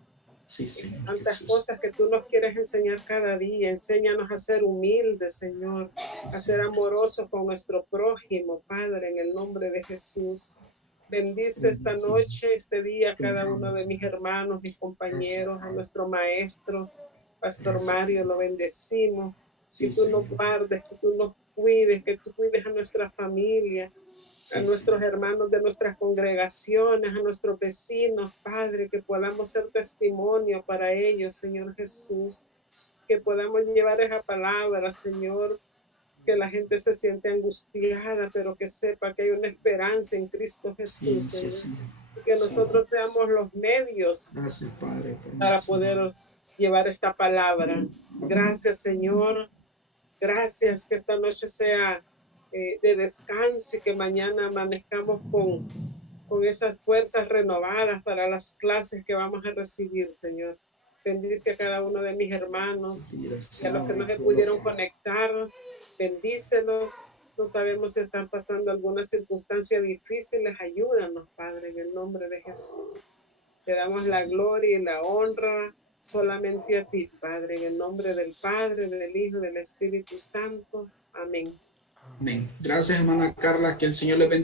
sí, Señor tantas Jesús. cosas que tú nos quieres enseñar cada día. Enséñanos a ser humildes, Señor, a ser amorosos con nuestro prójimo, Padre, en el nombre de Jesús. Bendice esta noche, este día, a cada uno de mis hermanos, mis compañeros, a nuestro maestro, Pastor Mario, lo bendecimos. Que tú nos guardes, que tú nos cuides, que tú cuides a nuestra familia, a nuestros hermanos de nuestras congregaciones, a nuestros vecinos, Padre, que podamos ser testimonio para ellos, Señor Jesús, que podamos llevar esa palabra, Señor, que la gente se siente angustiada, pero que sepa que hay una esperanza en Cristo Jesús, Señor. Y que nosotros seamos los medios Gracias, Padre, para poder llevar esta palabra. Gracias, Señor. Gracias, que esta noche sea de descanso y que mañana amanezcamos con esas fuerzas renovadas para las clases que vamos a recibir, Señor. Bendice a cada uno de mis hermanos y a los que no se pudieron conectar. Bendícelos. No sabemos si están pasando alguna circunstancia difícil. Ayúdanos, Padre, en el nombre de Jesús. Te damos la gloria y la honra solamente a ti, Padre, en el nombre del Padre, del Hijo y del Espíritu Santo. Amén. Amén. Gracias, hermana Carla. Que el Señor le bendiga.